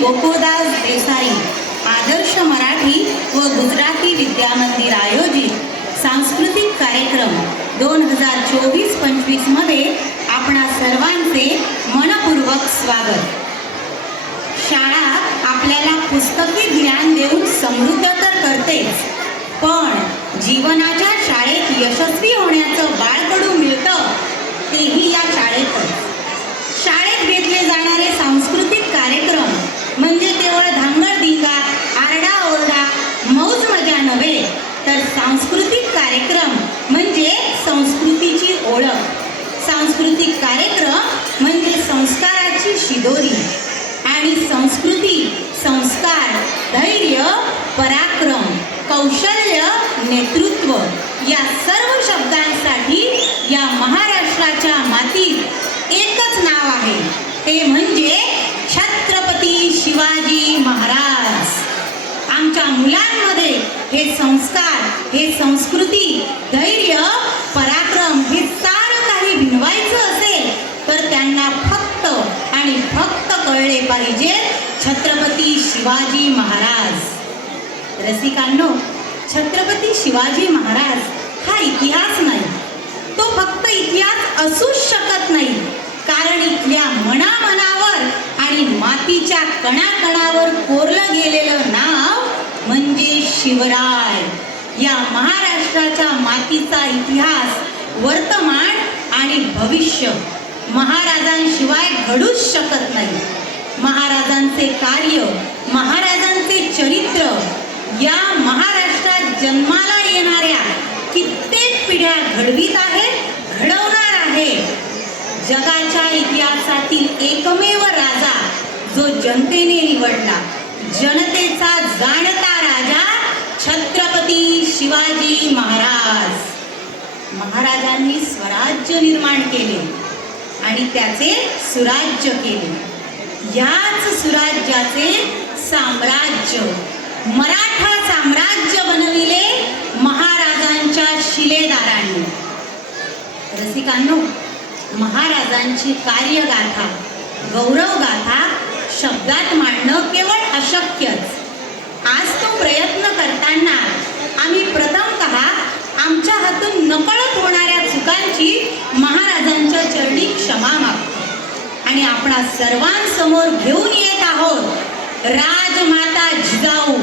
गोकुळदास देसाई आदर्श मराठी व गुजराती विद्यामंदिर आयोजित सांस्कृतिक कार्यक्रम 2024-25 मध्ये आपणा सर्वांचे मनपूर्वक स्वागत. शाळा आपल्याला पुस्तकी ज्ञान देऊन समृद्ध तर करतेच, पण जीवनाच्या शाळेत यशस्वी होण्याचं बाळकडू मिळतं तेही या शाळेतच. शाळेत घेतले जाणारे सांस्कृतिक कार्यक्रम म्हणजे केवळ धांगडधिंगा, आरडाओरडा, मौज मजा नव्हे, तर सांस्कृतिक कार्यक्रम म्हणजे संस्कृतीची ओळख. सांस्कृतिक कार्यक्रम म्हणजे संस्काराची शिदोरी, आणि संस्कृती, संस्कार, धैर्य, पराक्रम, कौशल्य, नेतृत्व या सर्व शब्दांसाठी या महाराष्ट्राच्या मातीत एकच नाव आहे, ते म्हणजे छत्रपती शिवाजी महाराज. आमच्या मुलांमध्ये हे संस्कार, हे संस्कृती, धैर्य, पराक्रम हे सारं काही भिनवायचं असेल तर त्यांना फक्त आणि फक्त कळले पाहिजे छत्रपती शिवाजी महाराज. रसिकांनो, छत्रपती शिवाजी महाराज हा इतिहास नाही, तो फक्त इतिहास असूच शकत नाही, कारण इथल्या मनामनावर आणि मातीच्या कणाकणावर कोरलं गेलेलं नाव म्हणजे शिवराय. या महाराष्ट्राच्या मातीचा इतिहास, वर्तमान आणि भविष्य महाराजांशिवाय घडूच शकत नाही. महाराजांचे कार्य, महाराजांचे चरित्र या महाराष्ट्रात जन्माला येणाऱ्या कित्येक पिढ्या घडवीत आहे, घडवणार आहे. जगाच्या इतिहासातील एकमेव राजा जो जनतेने निवडला, जनतेचा जाणता राजा छत्रपती शिवाजी महाराज. महाराजांनी स्वराज्य निर्माण केले आणि त्याचे सुराज्य केले. याच सुराज्याचे साम्राज्य, मराठा साम्राज्य बनविले महाराजांच्या शिलेदारांनी. रसिकांनो, महाराजांची कार्यगाथा, गौरवगाथा शब्दात मांडणं केवळ अशक्यच. आज तो प्रयत्न करताना आम्ही प्रथमतः आमच्या हातून नकळत होणाऱ्या चुकांची महाराजांच्या चरणी क्षमा मागतो आणि आपणा सर्वांसमोर घेऊन येत आहोत राजमाता जिजाऊ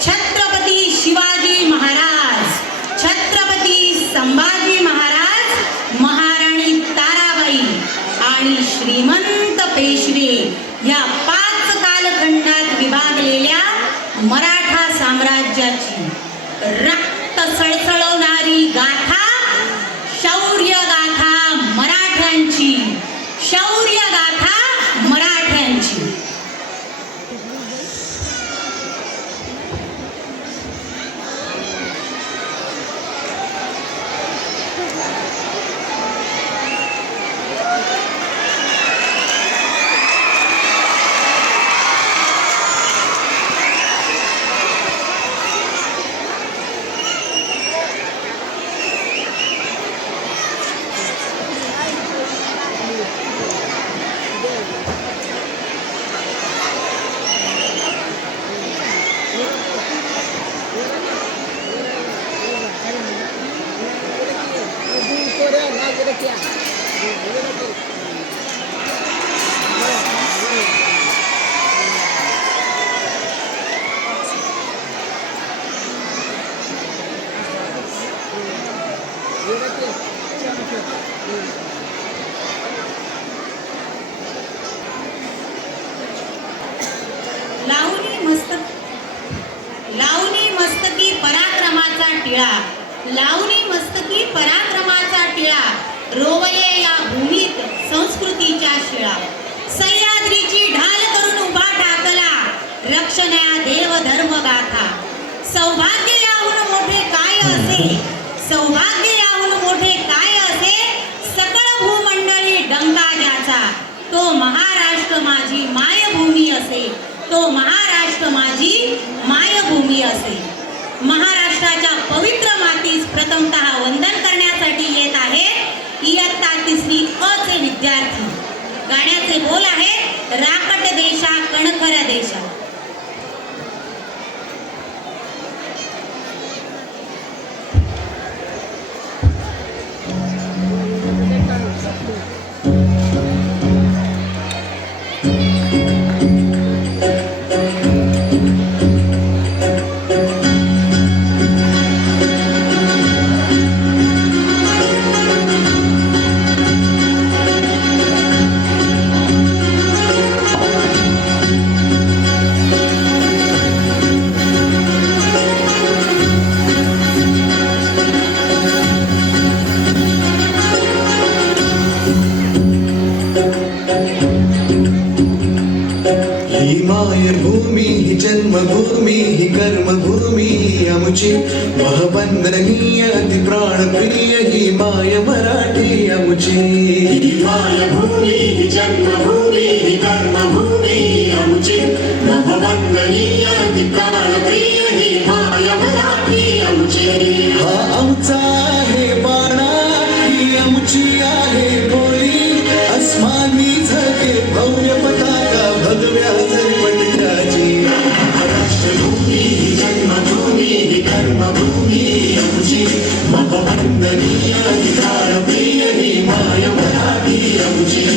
छत्रपती शिवाजी महाराज, छत्रपती संभाजी महाराज, महाराणी ताराबाई आणि श्रीमंत पेशवे या 5 कालखंडात विभागलेल्या मराठा साम्राज्याची रक्त सळसळवणारी गाथा, शौर्य गाथा मराठ्यांची, शौर्य गाथा मराठ्यांची. लावणी मस्तकी पराक्रमाचा टिळा, लावणी मस्तकी पराक्रमाचा टिळा, रोवये या भूमीत संस्कृतीच्या शिळा. सह्याद्रीची ढाल करून उभा टाकला, रक्षण्या देव धर्म गाथा. सौभाग्य याहून मोठे काय असे, सौभाग्य याहून मोठे काय असे, सकळ भूमंडळी डंका ज्याचा, तो महाराष्ट्र माझी मायभूमी असे, तो महाराष्ट्र माझी मायभूमी असे. महाराष्ट्राच्या पवित्र मातीस प्रथमतः वंदन करण्यासाठी येत आहेत इयत्ता 3री अ चे विद्यार्थी. गाण्याचे बोल आहेत राकट देशा कणखऱ्या देशा. ही मायभूमी ही जन्मभूमी ही कर्मभूमी आमची महवंदनीय अति प्राणप्रिय ही माय मराठी आमची. ही मायभूमी ही जन्मभूमी ही कर्मभूमी आमची महवंदनीय ती प्राणप्रिय ही माय मराठी आमची. हा आमचा आहे बाणा ही आमची आहे बोली अस्मानी झगे भव्य पताका भगव्या झरपटकाची. राष्ट्रभूमी ही जन्मभूमी ही कर्मभूमी आमची महवंदनीय ती प्राणप्रिय ही माय मराठी आमची.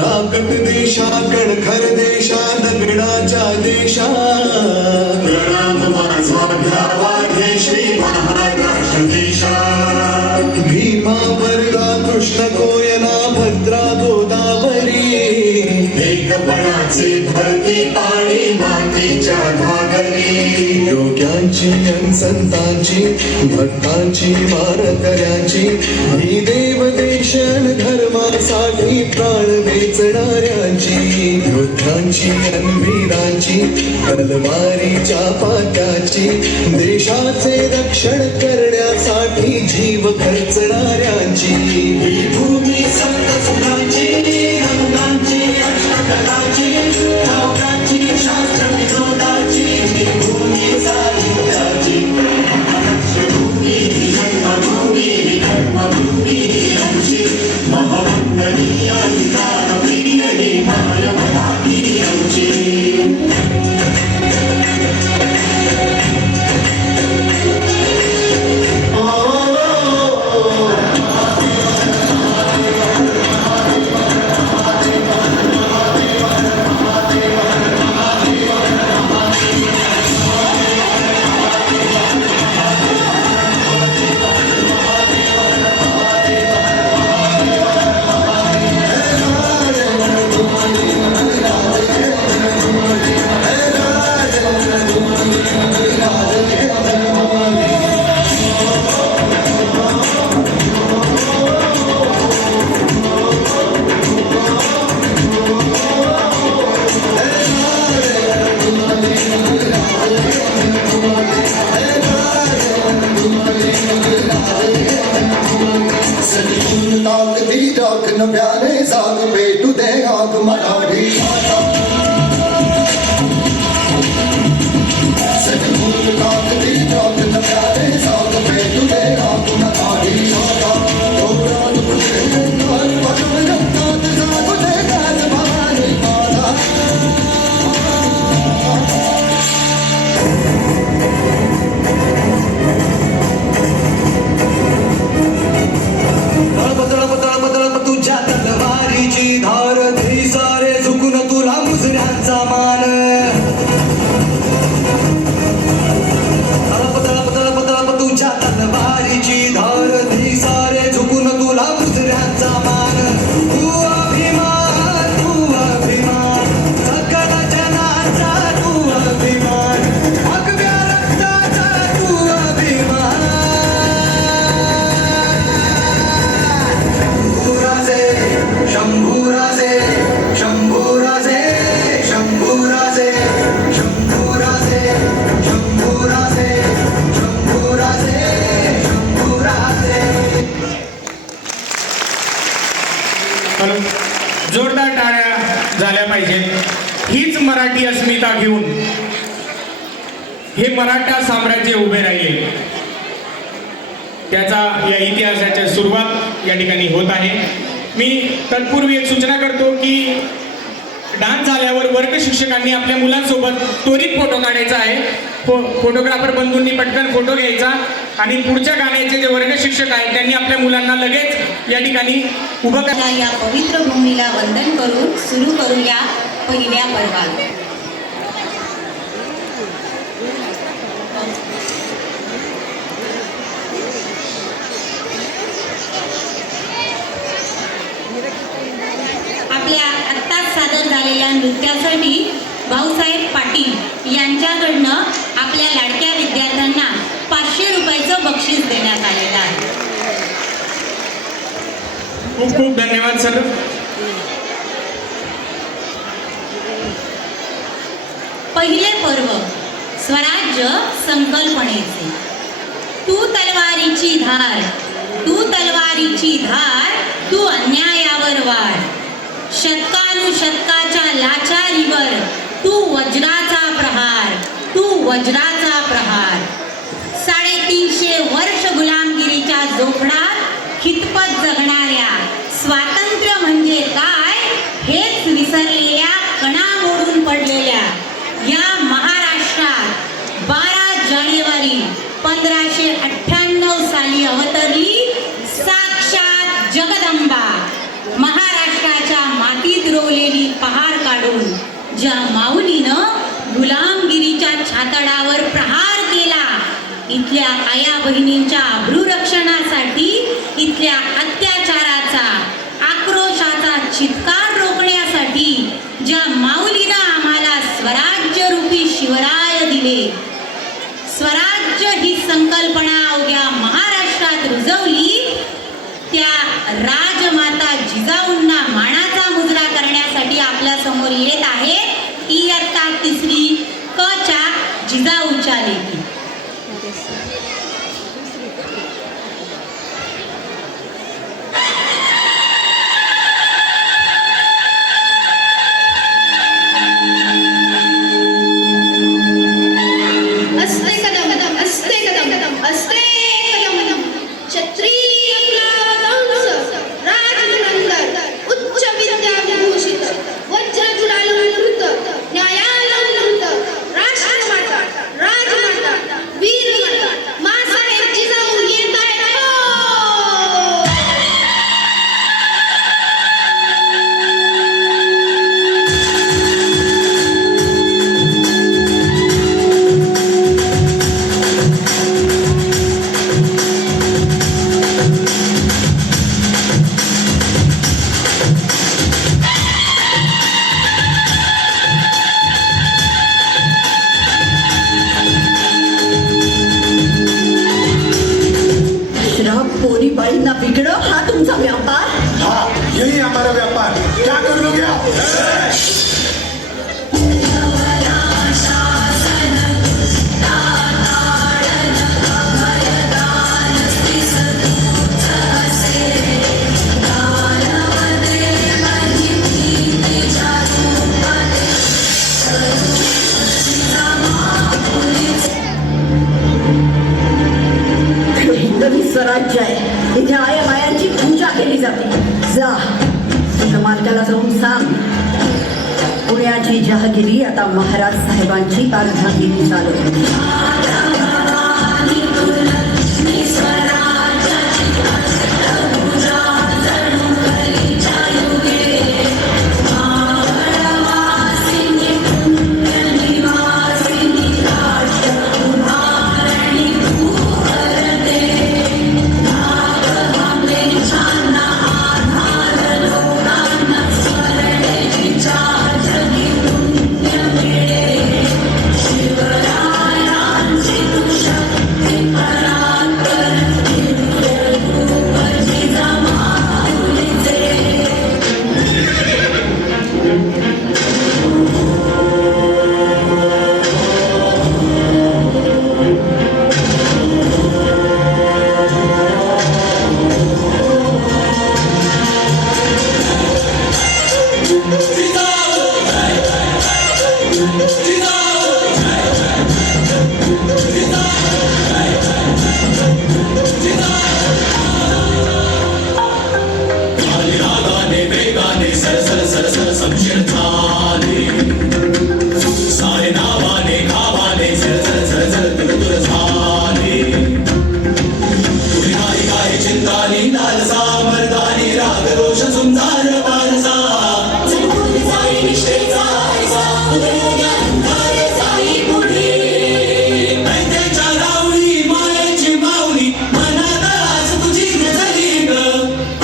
राकट देशा कणखर देशा दगडाच्या देशा प्रणाम माझा घ्यावा हे श्री महाराष्ट्र देशा. भीमा वर्गा कृष्ण कोयना भद्रा गोदावरी एकपणाचे भरती पाणी मातीच्या घागरी. योग्यांची अन संतांची भक्तांची मानकऱ्यांची ही देवदेशन धर्मासाठी प्राण वेचणाऱ्यांची योद्ध्यांची अन वीरांची तलवारीच्या पात्याची देशाचे रक्षण करण्यासाठी जीव खर्चणाऱ्यांची. ही भूमी संत सुखांची रंगांची अष्टकलाची काव्याची शास्त्र विनोदाची ही भूमी साहित्याची. राष्ट्रभूमी ही जन्मभूमी ही कर्मभूमी आमची महवंदनीय ही प्राणप्रिय ही माय मराठी आमची. अस्मिता घेऊन हे मराठा साम्राज्य उभे राहिले, त्याचा या इतिहासाच्या सुरुवात या ठिकाणी होत आहे. मी तत्पूर्वी एक सूचना करतो की डान्स झाल्यावर वर्ग शिक्षकांनी आपल्या मुलांसोबत त्वरित फोटो काढायचा आहे. फोटोग्राफर बंधूंनी पटकन फोटो घ्यायचा आणि पुढच्या गाण्याचे जे वर्ग शिक्षक आहेत त्यांनी आपल्या मुलांना लगेच या ठिकाणी उभं करा. या पवित्र भूमीला वंदन करून सुरू करूया पहिल्या पर्वात. आपल्या आत्ताच सादर झालेल्या नृत्यासाठी भाऊसाहेब पाटील यांच्याकडनं आपल्या लाडक्या विद्यार्थ्यांना 500 रुपयाचं बक्षीस देण्यात आलेलं आहे. खूप खूप धन्यवाद सर. पहिले पर्व स्वराज्य संकल्पनेचे. तू तलवारीची धार, तू तलवारीची धार, तू अन्यायावर वाढ. शतकानुशतकाच्या लाचारीवर तू वज्राचा प्रहार, तू वज्राचा प्रहार. 350 वर्ष गुलामगिरीच्या जोखडात खितपत जगणाऱ्या, स्वातंत्र्य म्हणजे काय हेच विसरलेल्या, कणा मोडून पडलेल्या या महाराष्ट्रात 12 जानेवारी 1598 साली अवतरली साक्षात जगदंबा. महाराष्ट्राच्या मातीत रोवलेली पहार काढून ज्या माऊलीनं गुलामगिरीच्या छातडावर प्रहार केला, इथल्या आया बहिणींच्या अब्रूरक्षणासाठी, इथल्या अत्याचाराचा आक्रोशाचा चित्कार रोखण्यासाठी ज्या माऊलीनं आम्हाला स्वराज्य रूपी शिवराय दिले, स्वराज्य ही संकल्पना अवघ्या महाराष्ट्रात रुजवली, त्या राजमाता जिजाऊंना मानाचा मुजरा करण्यासाठी आपल्या समोर येत आहे इयत्ता 3री क च्या जिजाऊच्या लेखी. अस्ते कदम अस्ते कदम अस्ते कदम क्षत्रिय कुलावंश राजनंदन उच्च विद्याभूषित वज्रजुलालंकृत न्यायालंकृत राष्ट्रमाता राजमाता वीरमाता मासाहेब जिजाऊ येत आहेत. पोरी बाईंना बिगड़ो, हा तुमचा व्यापार. हाँ, यही हमारा व्यापार. क्या कर लोगे आप? हिंदवी स्वराज्य आहे, इथे आया बायांची पूजा केली जाते. जा तुझ्या मालकाला जाऊन सांग, पुण्याची जहागिरी आता महाराज साहेबांची अर्धागिरी चालवते. रागाने वेगाने सरसर सरसर समशीर झाले सारे नावाने गावाने सरसर सरसर तुरतुर झाले तुझी नाही काय चिंतानी लालसा मर्दानी राग रोष सुंदर वारसा जणून जाई निष्ठेचा आरसा उदयोग्या अंधारे जाई पुढे ऐक्याच्या रावळी मायेची माऊली मनात आज तुझी गजली ग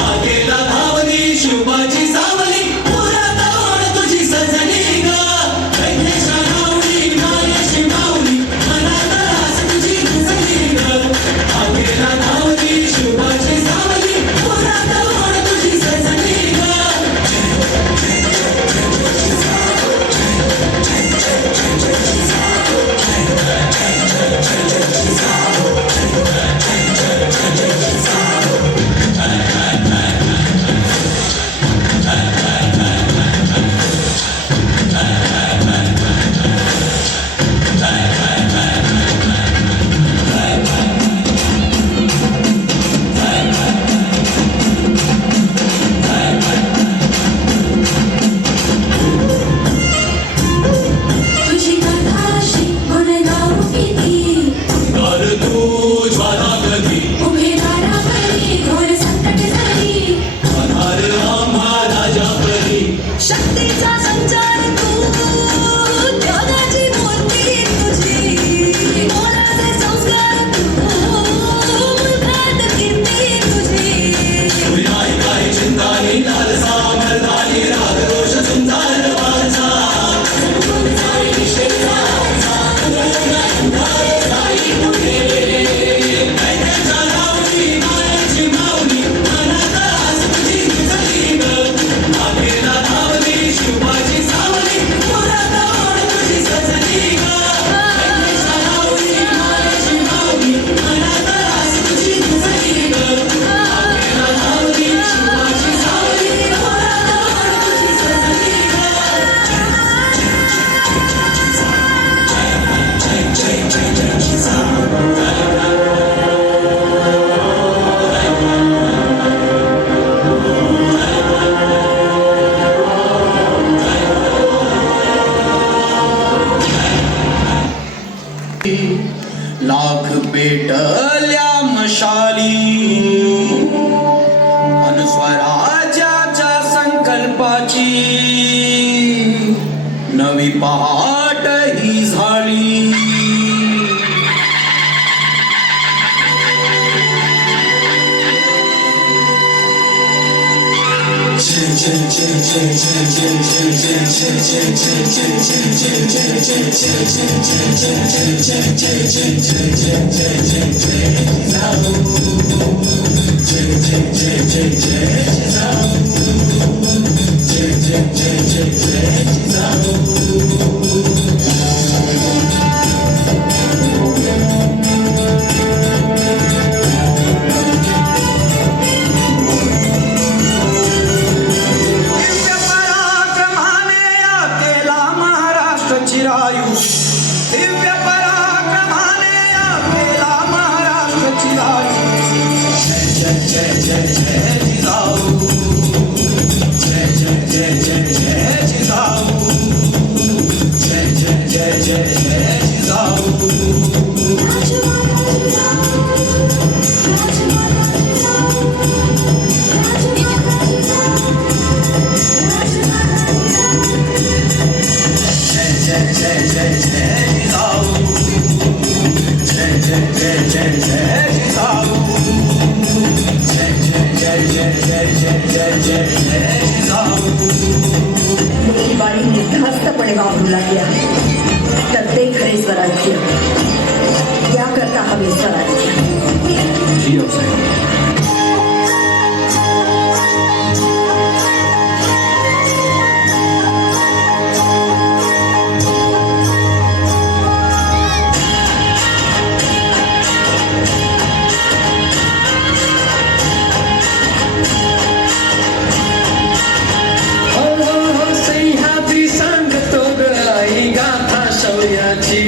आगेला धावली शिवबाची सावली पुरात ओढ तुझी सजली ग ऐक्याच्या रावळी मायेची माऊली मनात आज तुझी गजली ग आगेला धावली शिवबाची सावली पुरात ओढ तुझी सजली ग तुझी कथाशी गुणगाऊ किती कर तू ज्वाला कधी उभे दारावरी घोर संकट झाली आधार आम्हा राजा प्रती शक्तीचा संचार तू त्यागाची मूर्ती तुझी मोलाचे संस्कार तू मुखात कीर्ती तुझी विनाय काय चिंतानी लालसा मर्दानी राग रोष सुंदर वारसा जणून जाई निष्ठेचा आरसा उदयोग्या अंधारे जाई पुढे ऐक्याच्या रावळी मायेची माऊली मनात आज तुझी गजली ग आगेला धावली शिवबाची सावली पुरात ओढ तुझी सजली ग ऐक्याच्या रावळी मायेची माऊली मनात आज तुझी गजली ग आगेला धावली शिवबाची सावली पुरात ओढ तुझी सजली ग जय जय जय जय जिजाऊ लाख पेटल्या मशाली अनुस्वराज्याच्या संकल्पाची नवी पहाट ही झाली दिव्य पराक्रमाने या केला महाराष्ट्र चिरायू दिव्य पराक्रमाने या केला महाराष्ट्र चिरायू जय जय जय जय जिजाऊ जय जय जय जय जय जिजाऊ जय जय जय जय जय जिजाऊ जय जय जय जय जय जिजाऊ जय जय जय जय जय जिजाऊ जय जय जय जय जय जय जय जय जय जिजाऊ ही बाणी निर्धास्तपणे वापरू लागली आहे तर ते खरे स्वराज्य याकरता हवे स्वराज्य सह्याद्री सांगतो ग आई गाथा शौर्याची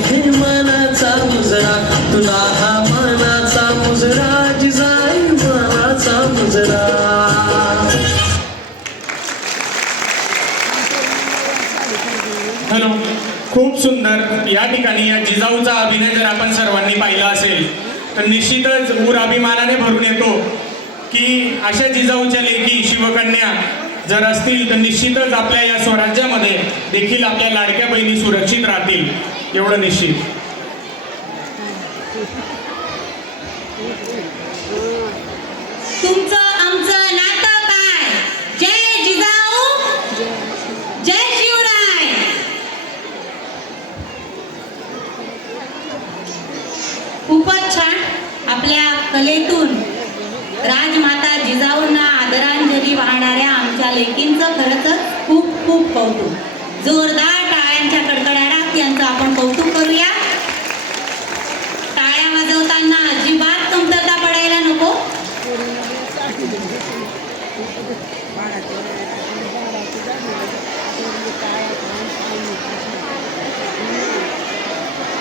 घे मनाचा मुजरा तुला हा मनाचा मुजरा जिजाई मनाचा मुजरा. हॅलो, खूप सुंदर. या ठिकाणी या जिजाऊचा अभिनय जर आपण सर्वांनी पाहिला असेल तर निश्चितच ऊर अभिमानाने भरून येतो की अशा जिजाऊच्या लेकी शिवकन्या जर असतील तर निश्चितच आपल्या या स्वराज्यामध्ये देखील आपल्या लाडक्या बहिणी सुरक्षित राहतील, एवढं निश्चित. तुमचं आमचं नातं काय? जय जिजाऊ, जय शिवराय. खूपच छान. आपल्या कलेतून राजमाता जिजाऊंना आदरांजली वाहणाऱ्या आमच्या लेकींचं खरंच खूप खूप कौतुक. जोरदार टाळ्यांच्या कडकडाटात यांचं आपण कौतुक करूया. टाळ्या वाजवताना अजिबात कमतरता पडायला नको.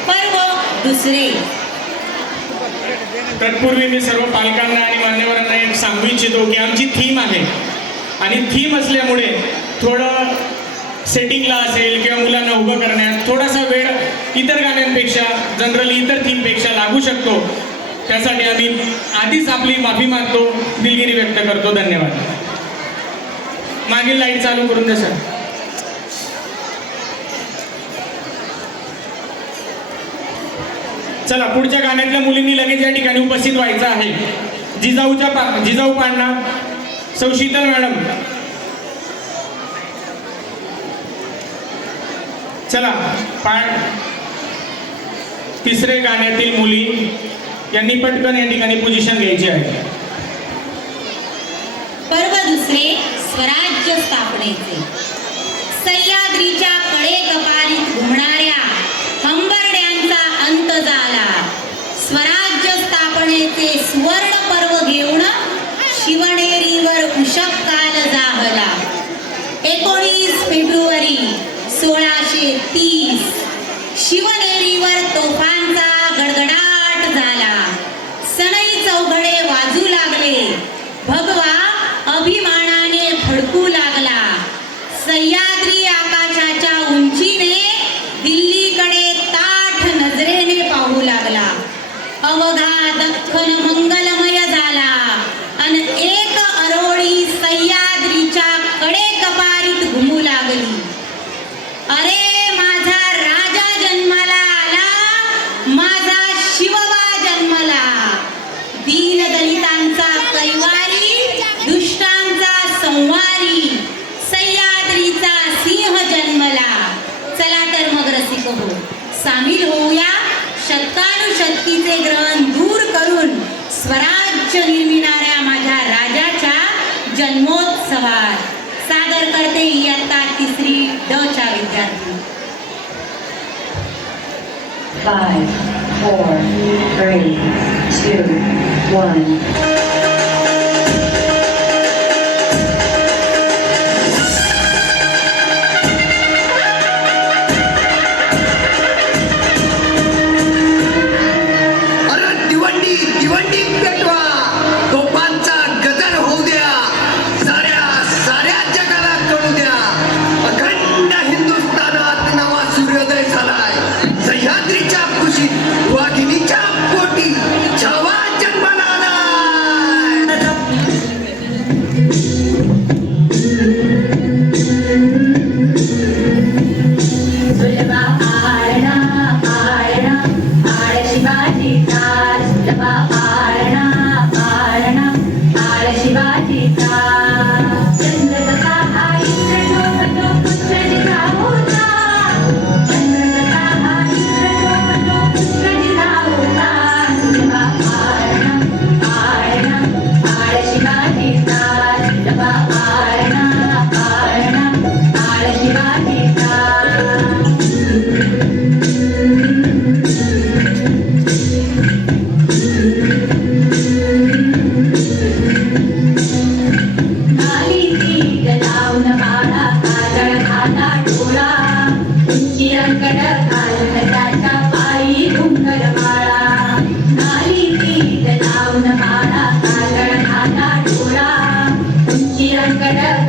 पर्व दुसरे. तत्पूर्वी मी सर्व पालकांना आणि मान्यवरांना एक सांगू इच्छितो की आमची थीम आहे आणि थीम असल्यामुळे थोडं सेटिंगला असेल किंवा मुलांना उभं करण्यात थोडासा वेळ इतर गाण्यांपेक्षा जनरली इतर थीमपेक्षा लागू शकतो. त्यासाठी आम्ही आधीच आपली माफी मागतो, दिलगिरी व्यक्त करतो. धन्यवाद. मागील लाईट चालू करून द्या सर. चला, पुढच्या गाण्यातल्या मुलींनी लगेच या ठिकाणी उपस्थित व्हायचं आहे. जिजाऊ पाळणा सौ शीतल मॅडम. चला, तिसरे गाण्यातील मुली यांनी पटकन या ठिकाणी पोझिशन घ्यायची आहे. पर्व दुसरे स्वराज्य स्थापनेचे. सह्याद्रीच्या कडेकपारीत घुमणाऱ्या हंबरड्यांचा अंत झाला. स्वराज्य स्थापनेचे सुवर्ण पर्व घेऊन शिवनेरीवर उषःकाल जाहला. 19 फेब्रुवारी 1630 शिवनेरीवर तोफांचा गडगडाट झाला. सनई चौघडे वाजू लागले. भगवा अभिमानाने फडकू लागला. सह्याद्री आकाशाच्या उंचीने दिल्लीकडे ताठ नजरेने पाहू लागला. अवघा दख्खन मंगलमय झाला आणि एक अरोळी सह्याद्रीच्या कडेकपारीत घुमू लागली. अरे माझा राजा जन्माला आला, माझा शिवबा जन्माला. दीनदलितांचा कैवारी, दुष्टांचा संवारी, सह्याद्रीचा सिंह जन्मला. चला तर मग रसिक हो, सामील होऊया शतकानुशतकीचे ग्रहण दूर करून स्वराज्य निर्मिणाऱ्या माझ्या राजाच्या जन्मोत्सवात. सादर करते इयत्ता तिसरी ड च्या विद्यार्थी. 5, 4, 3, 2, 1. सह्याद्रीच्या कुशीत वाघिणीच्या पोटी छावा जन्माला आला.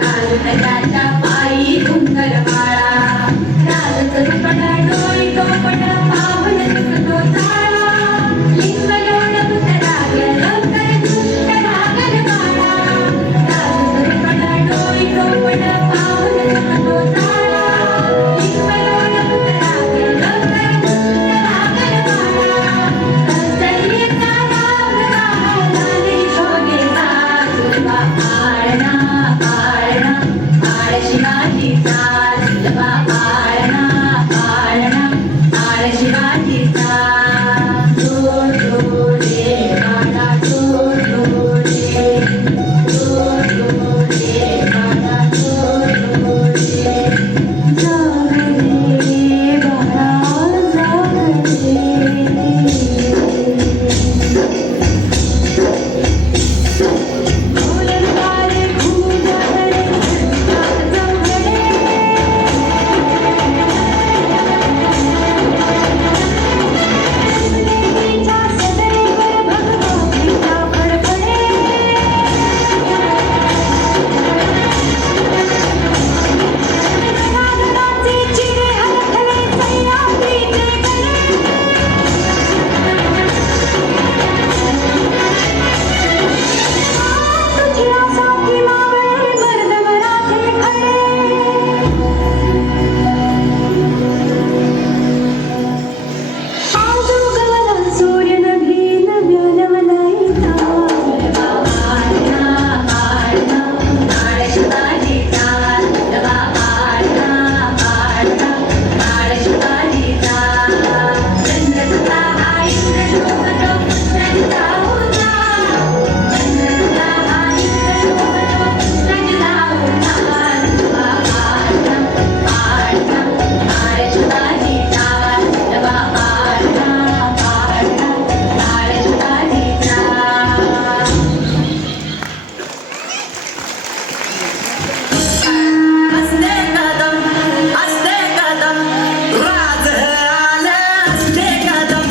घालून त्याच्या पायी घुंगर माळा राजच रुपण डोळी टोपण पाहून चुकतो चाळा लिंग लोण उतराग लवकर दुष्ट लागल बाळा राजच रुपण डोळी टोपण पाहून चुकतो चाळा लिंग लोण उतराग लवकर दुष्ट लागल बाळा कौसल्येचा राम राहायला यशोदेचा तुलवा आळणा आळणा आळ शिवाजीचा तुलवा आळणा आळणा आळ शिवाजीचा जोर जोरे बाळा जोर जोरे जोर जोरे बाळा जोर जोरे जागरे बाळा जागरे ओलंदारे खूजाकडे चौघडे देवीच्या सदरेवर भगवतीचा फडफडे नागनाचे चिरे हरखले सह्याद्रीचे गडे तुझ्या साथी मावळे मर्द मराठे खडे आजू गवला सूर्य नभी नव्यानवलाईचा तुलवा आळणा आळणा आळ शिवाजीचा तुलवा आळणा आळणा आळ शिवाजीचा चंद्रसुता हा इंद्र शोभतो पुत्रांचा होता चंद्रसुता हा इंद्र शोभतो पुत्रांचा होता तुलवा आळणा आळणा आळ शिवाजीचा तुलवा आळणा आळणा आळ शिवाजीचा असते कदम राज आलं असते कदम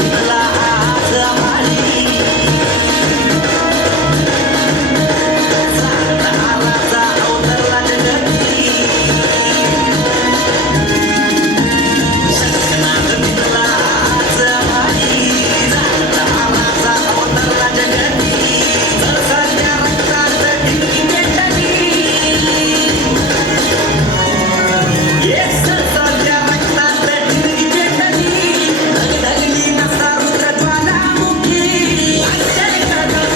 तुला आज आली आलाचा अवतरला जगती तुला आज आली आलाचा अवतरला जगती सरसाच्या रक्तात ढिगी पेटली सरसाच्या रक्तात ढिगी पेटली धगधगली नसा रुद्र ज्वालामुखी असते कदम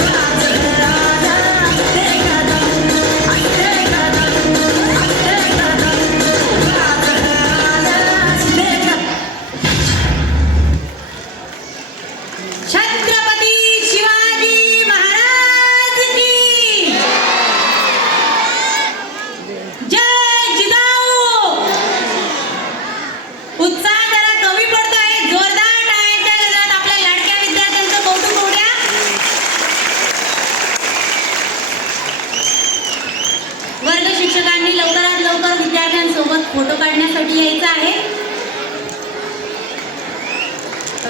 राज आला असते कदम असते कदम राज आला असते कदम छत्रपती शिवाजी महाराज की जय जिजाऊ. उत्साह जरा कमी पडतोय. जोरदार टाळ्यांच्या गजरात आपल्या लाडक्या विद्यार्थ्यांचं कौतुक होऊया. वर्ग शिक्षकांनी लवकरात लवकर विद्यार्थ्यांसोबत फोटो काढण्यासाठी यायचं आहे.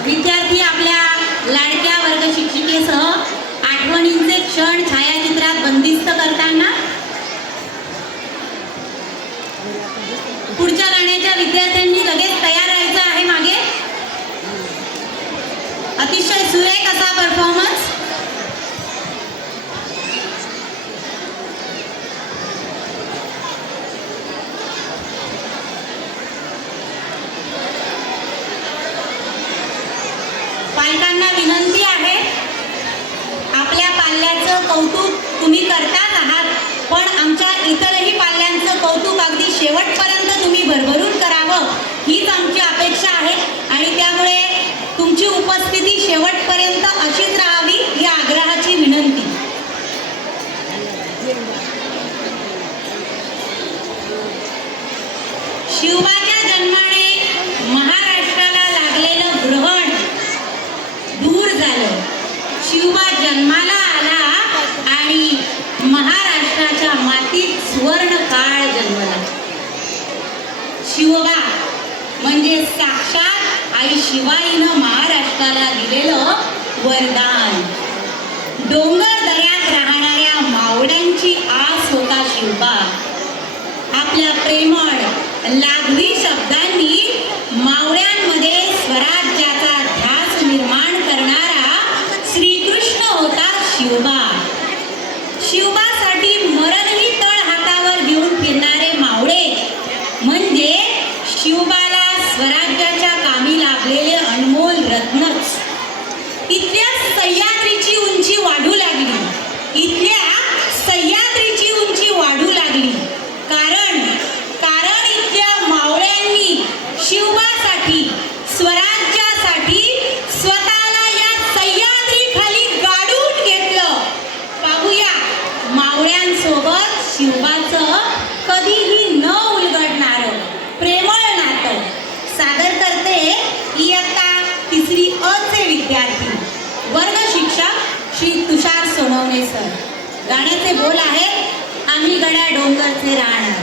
विद्यार्थी आपल्या लाडक्या वर्ग शिक्षिकेसह आठवणींचे क्षण छायाचित्रात बंदिस्त करताना पुढच्या गाण्याच्या विद्यार्थ्यांनी लगेच तयार राहायचं आहे. मागे अतिशय सुरेख असा परफॉर्मन्स. पालकांना विनंती आहे, आपल्या पाल्याचं कौतुक तुम्ही करताच आहात, पण आमच्या इतरही पाल्यांचं कौतुक अगदी शेवटपर्यंत तुम्ही भरभरून करावं हीच आमची अपेक्षा आहे. आणि त्यामुळे तुमची उपस्थिती शेवटपर्यंत अशीच राहावी ही आग्रहाची विनंती. शिवबाच्या जन्माने महाराष्ट्राला लागलेलं ग्रहण दूर झालं. शिवबा जन्माला आला आणि महाराष्ट्र मातीत सुवर्ण काळ जन्मला. शिवबा म्हणजे साक्षात आई शिवाईनं महाराष्ट्राला दिलेलं वरदान. डोंगर दऱ्यात राहणाऱ्या मावळ्यांची आस होता शिवबा. आपल्या प्रेमळ लाघवी शब्दांनी मावळ्यांमध्ये स्वराज्याचा ध्यास निर्माण करणारा श्रीकृष्ण होता शिवबा. शिवबासाठी मरणही तळ हातावर घेऊन फिरणारे मावळे म्हणजे शिवबाला स्वराज्याच्या कामी लाभलेले अनमोल रत्नच. इथल्या सह्याद्रीची उंची वाढू लागली. इथल्या सह्याद्रीची उंची वाढू लागली. कारण इथल्या मावळ्यांनी शिवबासाठी स्वराज्यासाठी स्वतःला या सह्याद्रीखाली गाडून घेतलं. पाहूया मावळ्यांसोबत शिवबाचं कधीही न उलगडणारं प्रेमळ नातं. सादर करते इयत्ता 3री अ चे विद्यार्थी, वर्ग शिक्षक श्री तुषार सोनवणे सर. गाण्याचे बोल आहेत आम्ही गड्या डोंगरचे राहणार.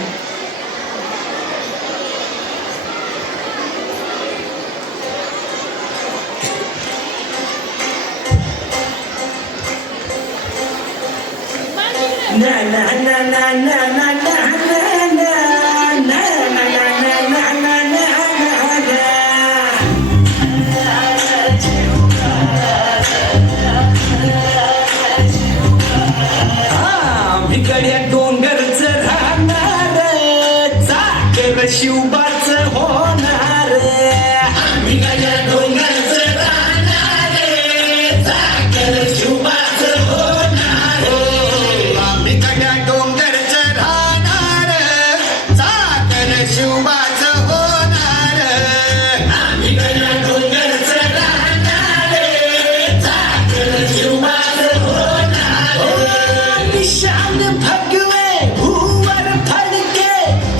ना ना ना ना ना ना ना भिकड्या डोंगरच राहणार, चाकर शिवबाच होणार. भिकड्या डोंगरच राहणार, चाकर शिवबाच होणार. भिकड्या डोंगरच राहणार, चाकर शिवबाच होणार. भिकड्या डोंगरच राहणार, चाकर शिवबाच होणार. निशान भगवे भूवर फडके,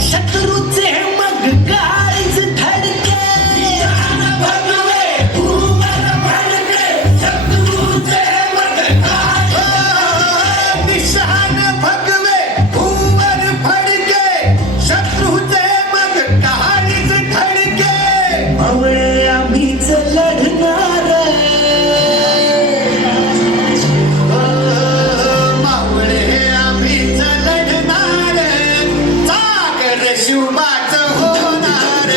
शत्रूचे मग काळीज धडके. निशान भगवे भूवर फडके, शत्रूचे मग काळीज. निशान भगवे भूवर फडके, शत्रूचे मग काळीज धडके. मावळे आम्हीच लढणार, मावळे आम्हीच लढणार, चाकर शिवबाच होणार.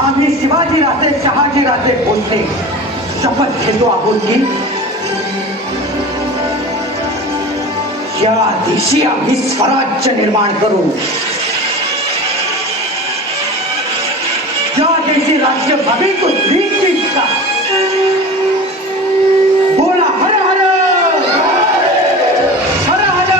आम्ही शिवाजी राजे शहाजी राजे बोलते शपथ घेतो आपण की या दिवशी आम्ही स्वराज्य निर्माण करू. ज्या देशी राज्य भवी तो रीत का बोला हर हर हर हर हर हर.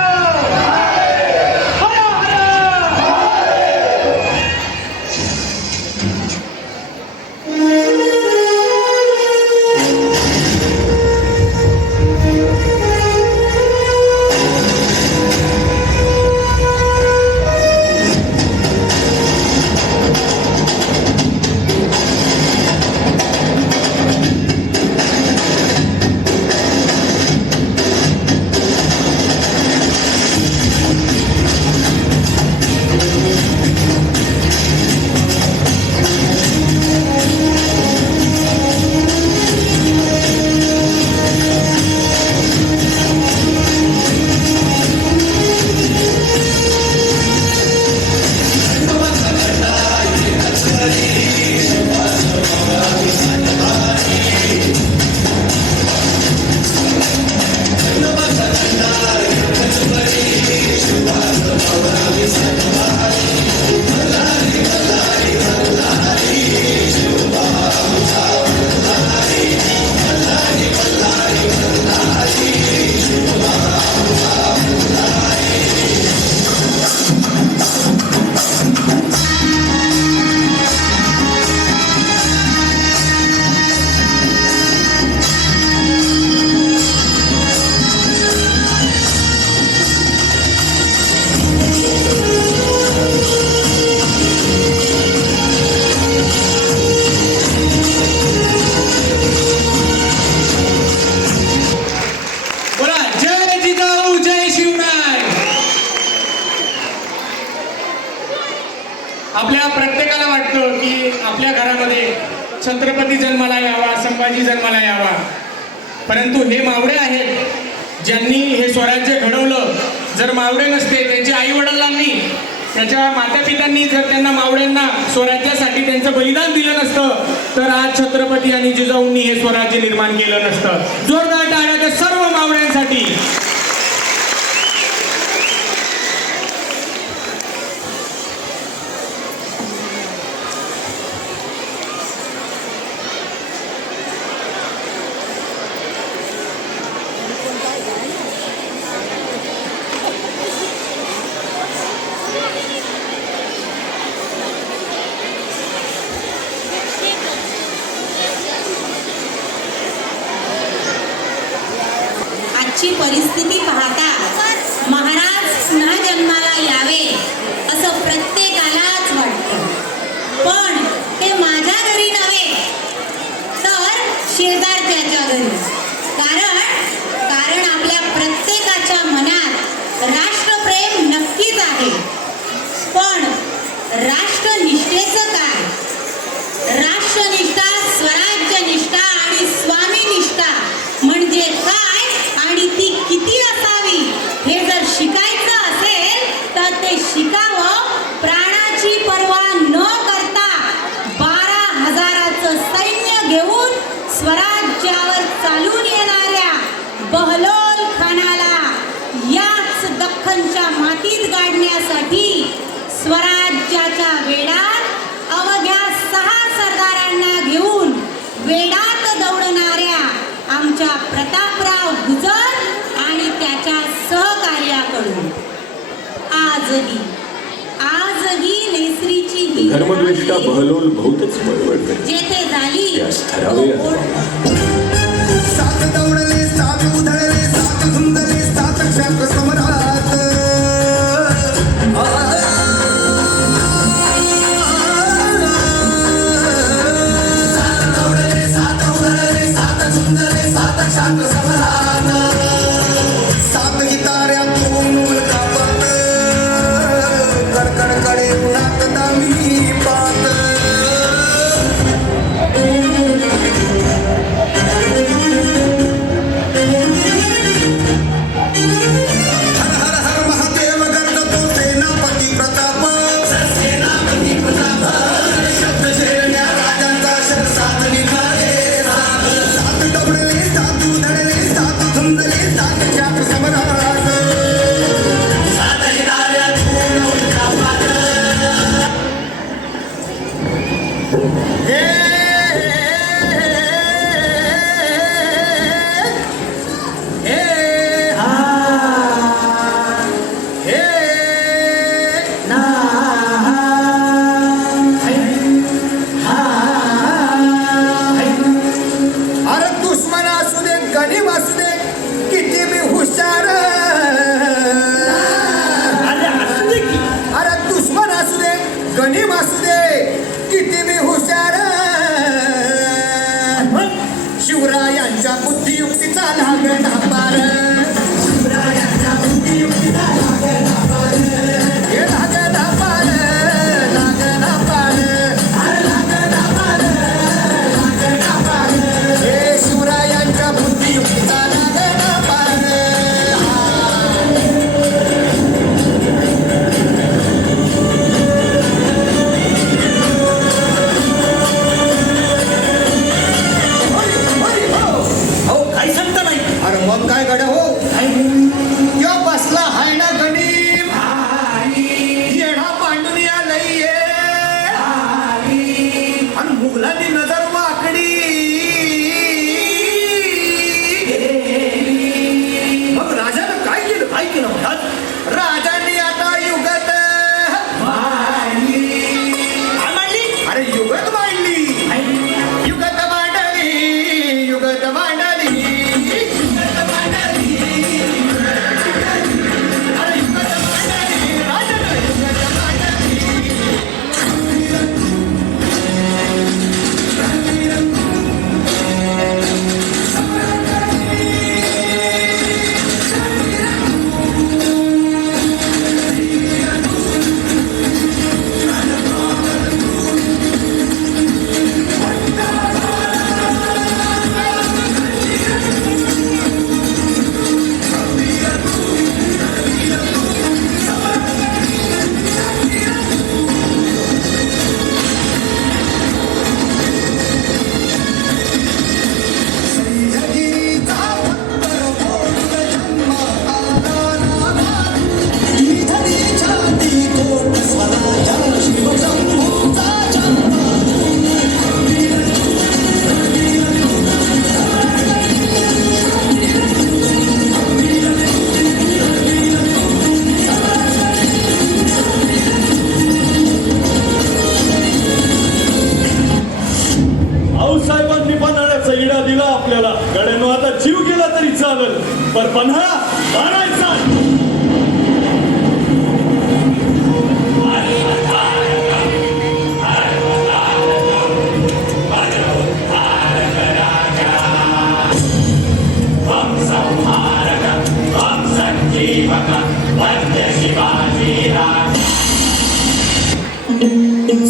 आपल्या घरामध्ये छत्रपती जन्माला यावा, संभाजी जन्माला यावा. परंतु हे मावळे आहेत ज्यांनी हे स्वराज्य घडवलं. जर मावळे नसते, त्यांच्या आई वडिलांनी, त्याच्या मातापित्यांनी जर त्यांना मावळ्यांना स्वराज्यासाठी त्यांचं बलिदान दिलं नसतं, तर आज छत्रपती आणि जिजाऊंनी हे स्वराज्य निर्माण केलं नसतं. जोरदार टाळ्या त्या सर्व मावळ्यांसाठी. आजची परिस्थिती पाहता महाराज पुन्हा जन्माला यावे असं प्रत्येकालाच वाटतं. पण ते माझ्या घरी नव्हे, तर शेजारच्याच्या घरी. कारण आपल्या प्रत्येकाच्या मनात राष्ट्रप्रेम नक्कीच आहे. पण राष्ट्रनिष्ठेचं काय? राष्ट्रनिष्ठा, स्वराज्यनिष्ठा आणि स्वामीनिष्ठा म्हणजे काय आणि ती किती असावी हे जर शिकायचं असेल तर ते शिकावं. प्राणाची पर्वा न करता 12,000चं सैन्य घेऊन स्वराज्यावर चालून येणाऱ्या बहलोल खानाला याच दख्खनच्या मातीत गाडण्यासाठी स्वराज्याच्या वेडात अवघ्या 6 सरदारांना घेऊन वेडात दौडणाऱ्या आमच्या प्रतापराव गुजर आणि त्याच्या सहकार्याकडून आजही नेसरीची ही धर्मद्वेष्टा बहलोल बहुतच बळबळ करते. जेथे झाली त्यास ठरावे सात दौडले, सात उधळले, सात झुंजले, सात क्षात्र समरात. सात दौडले, सात उधळले, सात झुंजले, सात क्षात्र समरात. सात गिताऱ्यातून कापत कडकडकडे उन्हात दामी पात. हर हर हर महादेव गर्जतो सेनापती प्रताप. सेनापती प्रताप शब्द झेलण्या राजांचा शरसात निघाले राग. सात दौडले, सात उधळले, सात झुंजले, सात क्षात्र समरात. सात गिताऱ्यातून कापत. हे अरे दुश्मन असू दे, गरीब असू दे, किती मी हुशार. अरे दुश्मन असू दे, गरीब असू दे, किती मी हुशार. शिवरायांच्या बुद्धियुक्तीचा लागला पार. शिवरायांच्या बुद्धियुक्तीचा लागला पार. हे लागला पार, लागला पार, लागला पार, लागला पार. हे शिवरायांच्या बुद्धियुक्तीचा लागला पार. काही सांगता नाही. अरे मग काय गड्या हो, यो बसला हाय ना गणिम. येडा मांडून आलंय आणि मुघलांनी नजर वाकडी. मग राजानं काय केलं म्हणतात? राजांनी आता युगत मांडली. अरे युगत मांडली, युगत मांडली, युगत मांडली, युगत मांडली. जीव गेला तरी चालेल पण पन्हाळा मारायचा.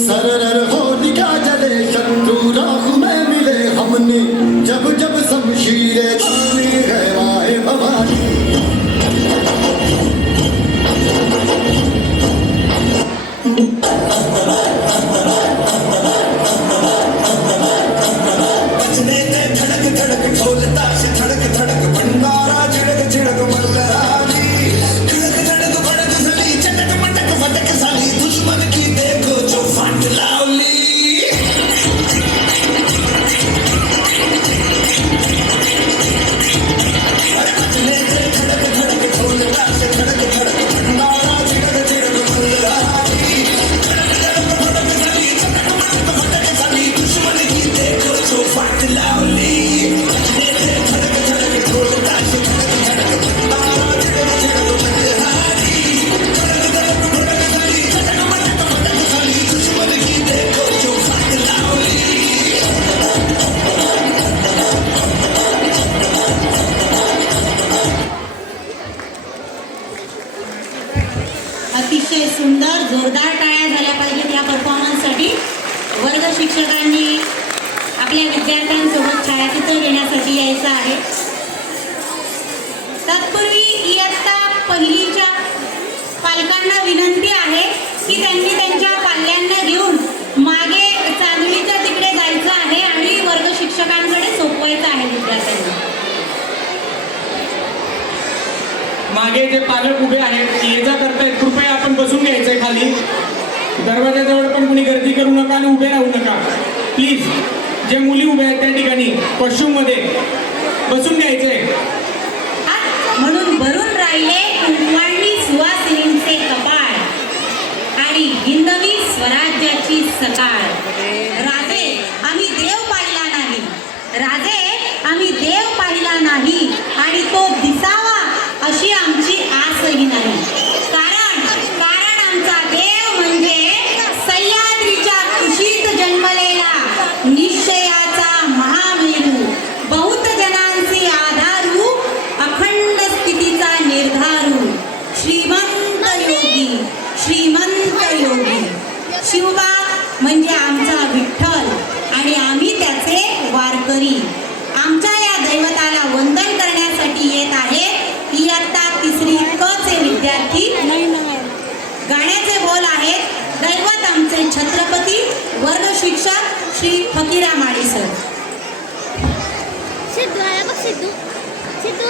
सरर हो निका जले शत्रु राहु में मिले हमने जब जब शमशीरें तानी है वाहे भवानी. बजने ते धड़क धड़क ढोल ताश धड़क धड़क भंडारा झिड़क झिड़क मल्हारी. धड़क धड़क भड़क झली चटक मटक फटक साली दुश्मन की देखो जो फाट लावली. बजने ते धड़क धड़क ढोल ताश धड़क धड़क भंडारा झिड़क झिड़क मल्हारी. धड़क धड़क भड़क झली चटक मटक फटक साली दुश्मन की देखो जो फाट लावली. बजने ते धड़क धड़क ढोल ताश धड़क धड़क भंडारा झिड़क झिड़क मल्हारी. धड़क धड़क भड़क झली चटक मटक फटक साली दुश्मन की देखो जो फाट लावली. अतिशय सुंदर जोरदार टाळ्या झाल्या पाहिजेत या परफॉर्मन्ससाठी. वर्ग शिक्षकांनी आपल्या विद्यार्थ्यांसोबत छायाचित्र घेण्यासाठी यायचं आहे. तत्पूर्वी इयत्ता पहिलीच्या पालकांना विनंती आहे की त्यांनी त्यांच्या पाल्यांना घेऊन मागे चांदणीच्या तिकडे जायचं आहे आणि वर्ग शिक्षकांकडे सोपवायचं आहे विद्यार्थ्यांना. मागे जे पालक उभे आहेत ये जा करतायत कृपया आपण बसून घ्यायचंय खाली. दरवाजाजवळ पण कुणी गर्दी करू नका आणि उभे राहू नका प्लीज. जे मुली उभे आहेत त्या ठिकाणी कॉस्ट्युम मध्ये बसून घ्यायचंय. म्हणून भरून राहिले कुंकवांनी सुवासिनींचे कपाळ आणि हिंदवी स्वराज्याची सकाळ. राजे आम्ही देव पाहिला नाही, राजे आम्ही देव पाहिला नाही आणि तो दिसावा अशी आमची आसही नाही. कारण आमचा देव म्हणजे सह्याद्रीच्या कुशीत जन्मलेला निश्चयाचा महामेरू, बहुत जनांचे आधारू, अखंड स्थितीचा निर्धारू, श्रीमंत योगी, श्रीमंत योगी. शिवबा म्हणजे आमचा विठ्ठल आणि आम्ही त्याचे वारकरी. आमच्या या दैवताला वंदन करण्यासाठी येत आहे इयत्ता तिसरी क चे विद्यार्थी. गाण्याचे बोल आहेत दैवत आमचे छत्रपती वर्ग शिक्षक श्री फकीरा माळी सर. सिद्धू आहे बघ सिद्धू. सिद्धू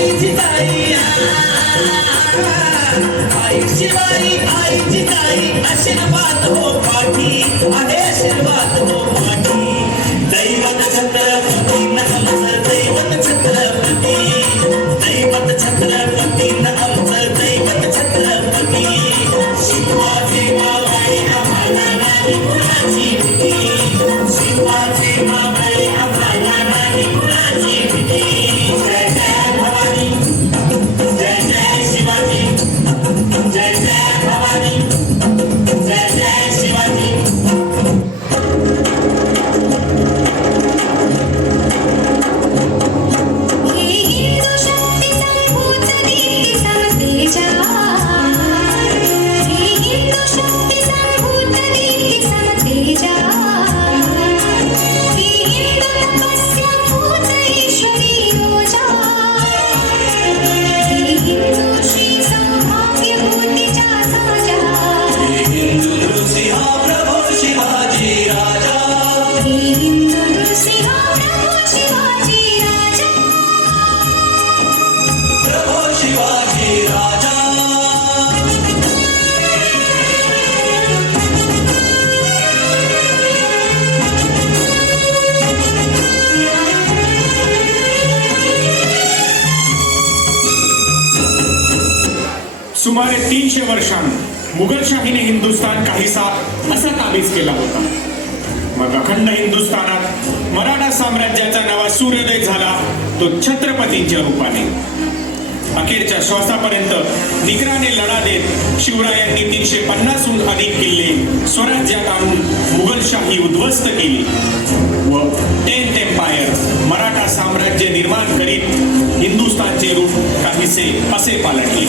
आईची ताई आई शिवाई आईची ताई आशीर्वाद हो पाठी आहे आशीर्वाद हो पाठी दैवत छत्रपती आमचं दैवत छत्रपती दैवत छत्रपती आमचं दैवत छत्रपती शिवाजी मावळी आम्हाला नाही कुणाची भीती शिवाजी मावळी आम्हाला नाही कुणाची भीती जय जय भवानी जय जय शिवाजी जय जय भवानी जय जय शिवाजी हे हिंदू शक्ती संभूत दीप्ती समतेजा हे हिंदू शक्ती संभूत दीप्ती समतेजा हे हिंदू तपस्या भूत ईश्वरी योजा हे हिंदू श्री सौभाग्य भूतीच्या साजा हिंदू नृसिंह प्रभो शिवाजी राजा हे हिंदू नृसिंह प्रभू शिवाजी राजा प्रभो शिवाजी राजा सुमारे 300 वर्षांत मुघलशाहीने हिंदुस्थान काहीसा असा ताबीज केला होता. मग अखंड हिंदुस्थानात मराठा साम्राज्याचा नवा सूर्योदय झाला, तो छत्रपतींच्या रूपाने. अखेरच्या श्वासापर्यंत निकराने लढा देत शिवरायांनी 350हून अधिक किल्ले स्वराज्यात आणून मुघलशाही उद्ध्वस्त केली व 10th एम्पायर मराठा साम्राज्य निर्माण करीत हिंदुस्थानचे रूप काहीसे असे पालटले.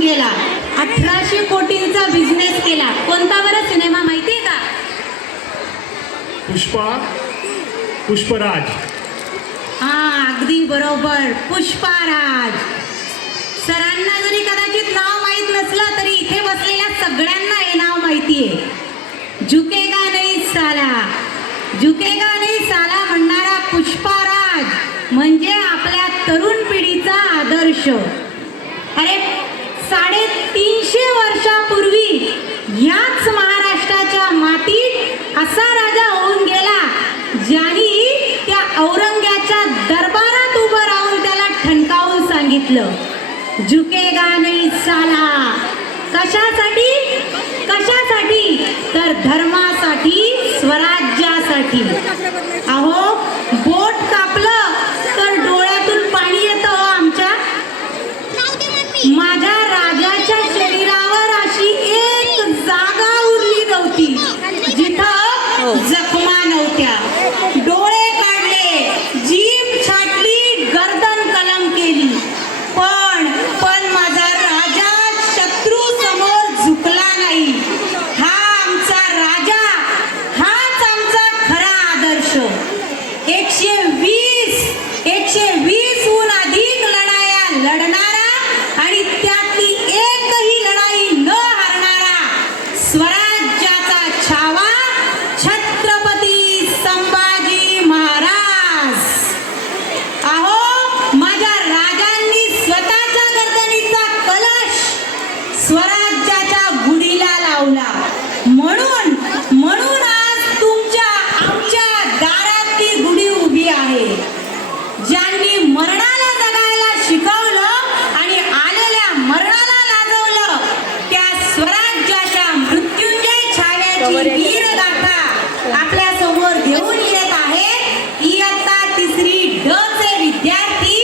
गेला. 1800 कोटींचा बिझनेस केला. कोणता बरं सिनेमा माहितीये का? पुष्पराज. हा, अगदी बरोबर, पुष्पराज. सरांना जरी कदाचित नाव माहीत नसलं तरी इथे बसलेल्या सगळ्यांना हे नाव माहितीये. झुकेगा नहीं साला, झुकेगा नहीं साला म्हणणारा पुष्पाराज म्हणजे आपल्या तरुण पिढीचा आदर्श. अरे 350 वर्षापूर्वी याच महाराष्ट्राच्या मातीत असा राजा होऊन गेला ज्यांनी त्या औरंग्याच्या दरबारात उभं राहून त्याला ठणकावून सांगितलं, झुकेगा नहीं साला. कशासाठी? कशासाठी? तर धर्मासाठी, स्वराज्यासाठी. अहो बोट कापलं तर डोळ्यातून पाणी येतं हो आमच्या. माझ्या राजाच्या शरीरावर अशी एक जागा उरली नव्हती जिथं जखमा नव्हत्या. डोळे काढले, जीभ छाटली, गर्दन कलम केली, पण माझा राजा शत्रू समोर झुकला नाही. हा आमचा राजा, हाच आमचा खरा आदर्श. 120 हून अधिक लढाया लढणारा आणि त्यातली एकही लढाई न हारणारा स्वराज्याचा छावा छत्रपती संभाजी महाराज. अहो माझ्या राजांनी स्वतःच्या गर्दनीचा कलश स्वराज्याच्या गुढीला लावला. म्हणून आज आमच्या दारात ती गुढी उभी आहे. ज्यांनी मरणाला जगायला शिकवलं आणि आलेल्या मरणाला लाजवलं त्या स्वराज्याच्या मृत्युंजय छाव्याची वीरगाथा आपल्या समोर घेऊन येत आहेत इयत्ता 3री ड चे विद्यार्थी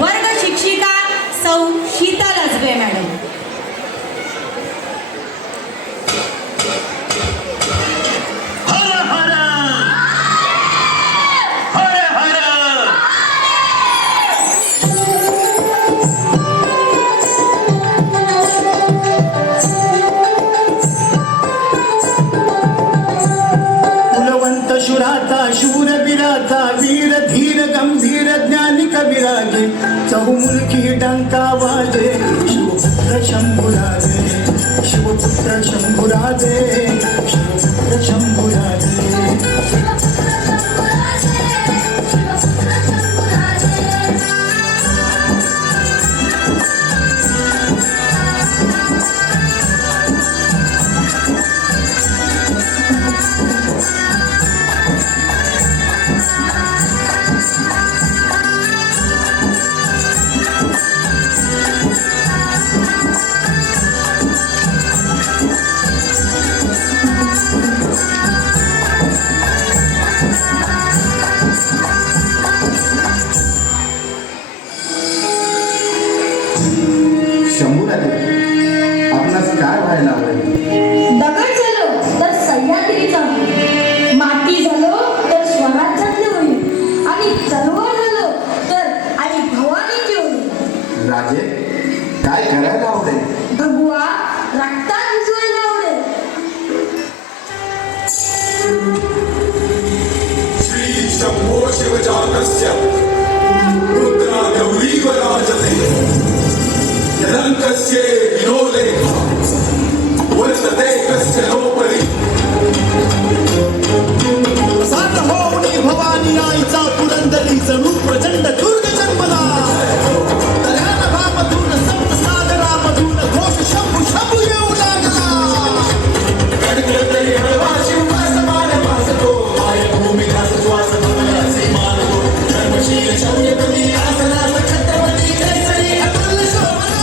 वर्ग शिक्षिका सौ शीतल असबे मॅडम. हर हर हर हर. कुलवंत शुराचा शूरवीराचा वीर धीर गंभीर ज्ञानी कविराजे चहुमुलकी डंका वाजे शिवपुत्र शंभुराजे शिवपुत्र शंभुराजे शिवपुत्र शंभुराजे. शंभूराजे, आपणास काय व्हायला आवडेल? दगड झालो तर सह्याद्रीचा होईल, माती झालो तर स्वराज्यातले होईल आणि तलवार झालो तर आई भवानीची होईल. राजे, काय करायला आवडेल? भगवा रक्तात भिजवायला आवडेल. श्री शंभो शिवजातस्य रुद्रा गौरीव राजते यलंकस्य विनोदे वर्तते कस्य लोपरी. सात होऊनी भवानी आईचा पुरंदरी जणू प्रचंड दुर्ग जन्मला. तऱ्यानभामधून सप्तसागरामधून घोष शंभू शंभू येऊ लागला. गडगडतरी हळवा शिववास मानवासतो मायभूमी घास श्वास भगवासी मानवो धर्मशील शौर्यपती आसनास छत्रपती केसरी अतुल शोभना.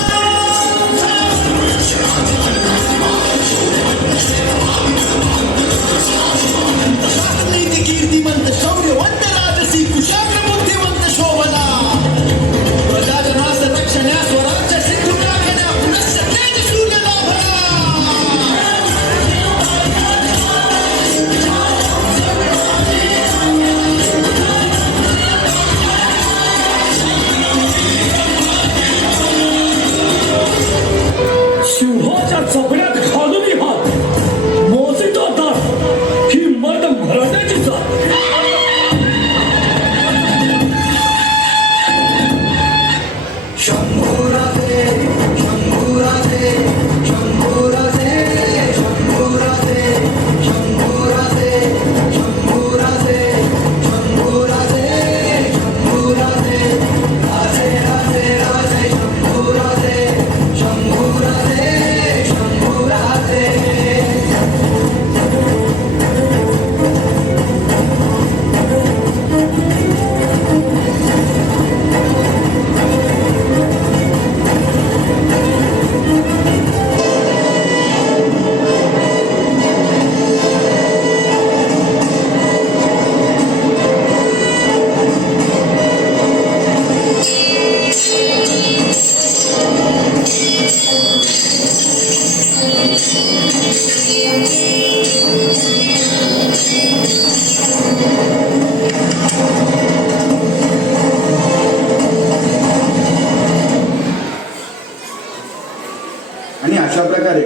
आणि अशा प्रकारे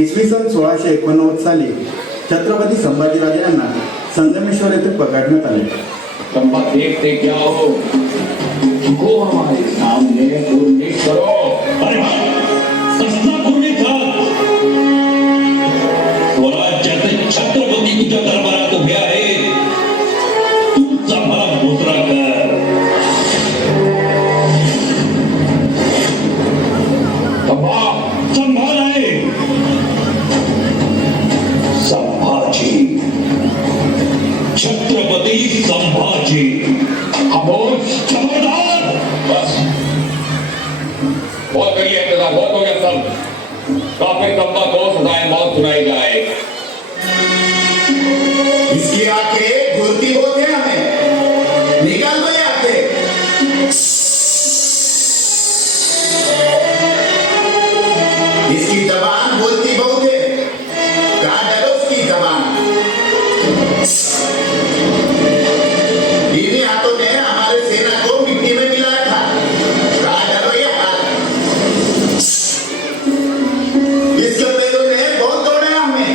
इसवी सन 1689 साली छत्रपती संभाजीराजे यांना संगमेश्वर येथे पकडण्यात आले. चंपा देखते क्या हो, को हमारे सामने गुरमीत करो. अरे कसला पूर्वी स्वराज्याचे छत्रपती तुझ्या दरबारात उभे आहेत. तुमचा मला मुद्रा कर. संभाल आहे. संभाजी, छत्रपती संभाजी. खामोश, खबरदार. बस बहुत गई है इंतजार, बहुत हो गया सब. काफी चंपा को सजाएं मौत सुनाई जाए. इसकी आंखें घूरती बहुत है, हमें निकाल दो ये आंखें. इसकी जबान बोलती बहुत है, काट डालो उसकी जबान. इन्हीं हाथों ने हमारे सेना को मिट्टी में मिलाया था. काट डालो ये हाथ. इसके पैरों ने बहुत तोड़े हमें.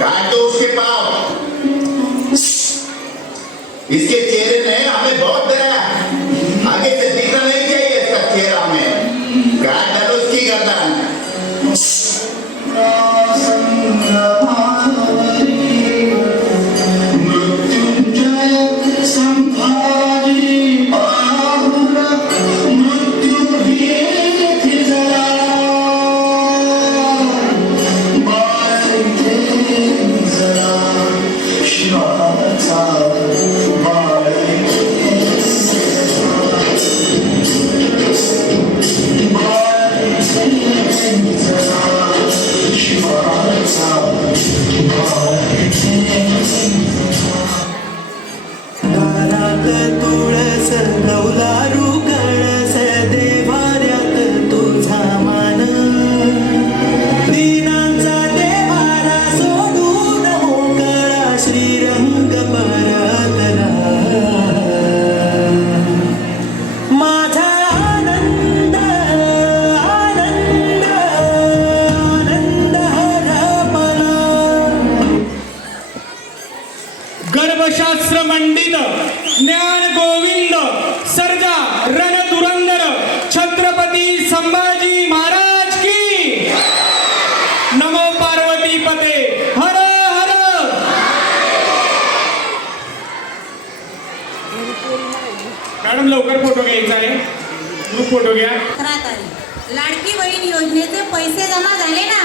काट दो उसके पाँव. इसके चेहरे ने हमें बहुत डराया. आगे से दिखना नहीं चाहिए इसका चेहरा हमें. काट डालो उसकी गर्दन. दारात तुळस कौलारू कळस देवाऱ्यात तुझा मान. दिनांचा देवारा सोडून मोकळा श्रीरंग परतला. माझा आनंद आनंद आनंद हरपला. गर्भशास्त्र मंडित ज्ञान गोविंद सर्जा रणधुरंदर छत्रपती संभाजी महाराज की. नमो पार्वती पते हर हर. मॅडम लवकर फोटो घ्यायचा आहे. ग्रुप फोटो घ्या. लाडकी बहीण योजनेचे पैसे जमा झाले ना.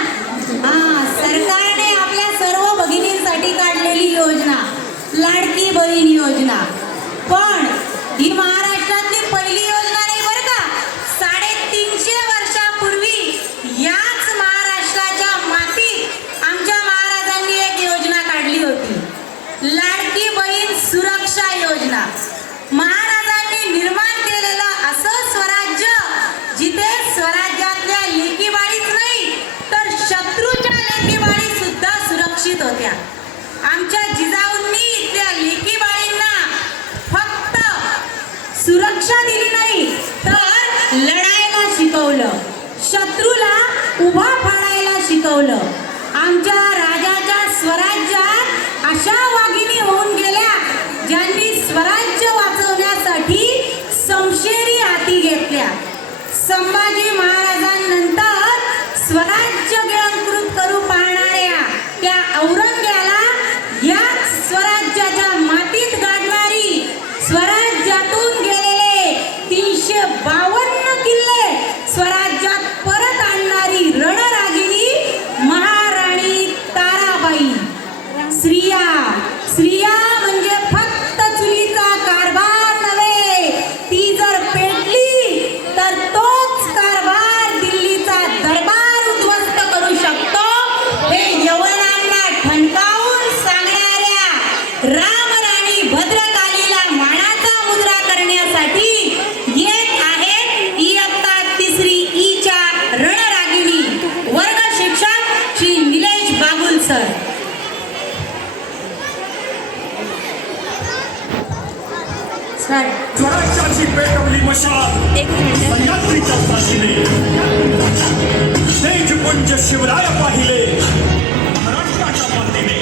हा, सरकारने आपल्या सर्व भगिनींसाठी काढलेली योजना लाडकी बहीण योजना. पण ही महाराष्ट्रातली पहिली योजना नाही बरं का. 350 वर्षापूर्वी याच महाराष्ट्राच्या मातीत आमच्या महाराजांनी एक योजना काढली होती, लाडकी बहीण सुरक्षा योजना. महाराजांनी निर्माण केलेलं असं स्वराज्य जिथे स्वराज्यातल्या लेकीबाळीच नाही तर शत्रूच्या लेकीबाळी सुद्धा सुरक्षित होत्या. आमच्या जिजाऊंनी इथल्या लेकीबाळींना फक्त सुरक्षा दिली नाही तर लढायला शिकवलं, शत्रूला उभा फाडायला शिकवलं. आमच्या राजाच्या स्वराज्यात अशा वाघिणी होऊन गेल्या ज्यांनी स्वराज्य वाचवण्यासाठी समशेरी हाती घेतल्या. संभाजी महाराजांनंतर स्वराज्य गिळंकृत करू पाहणाऱ्या त्या औरंग्याला या स्वराज्याच्या मातीत गाडणारी, स्वराज्यातून गेलेले 352 किल्ले स्वराज्यात परत आणणारी रणरागिणी महाराणी ताराबाई. स्त्रिया म्हणजे फक्त चुलीचा कारभार नव्हे, ती जर पेटली तर तोच कारभार श्री निलेश बागुल सर. स्वराज्याची पेटवली मशाल सह्याद्रीच्या साथीने तेजपुंज शिवराय पाहिले महाराष्ट्राच्या मातीने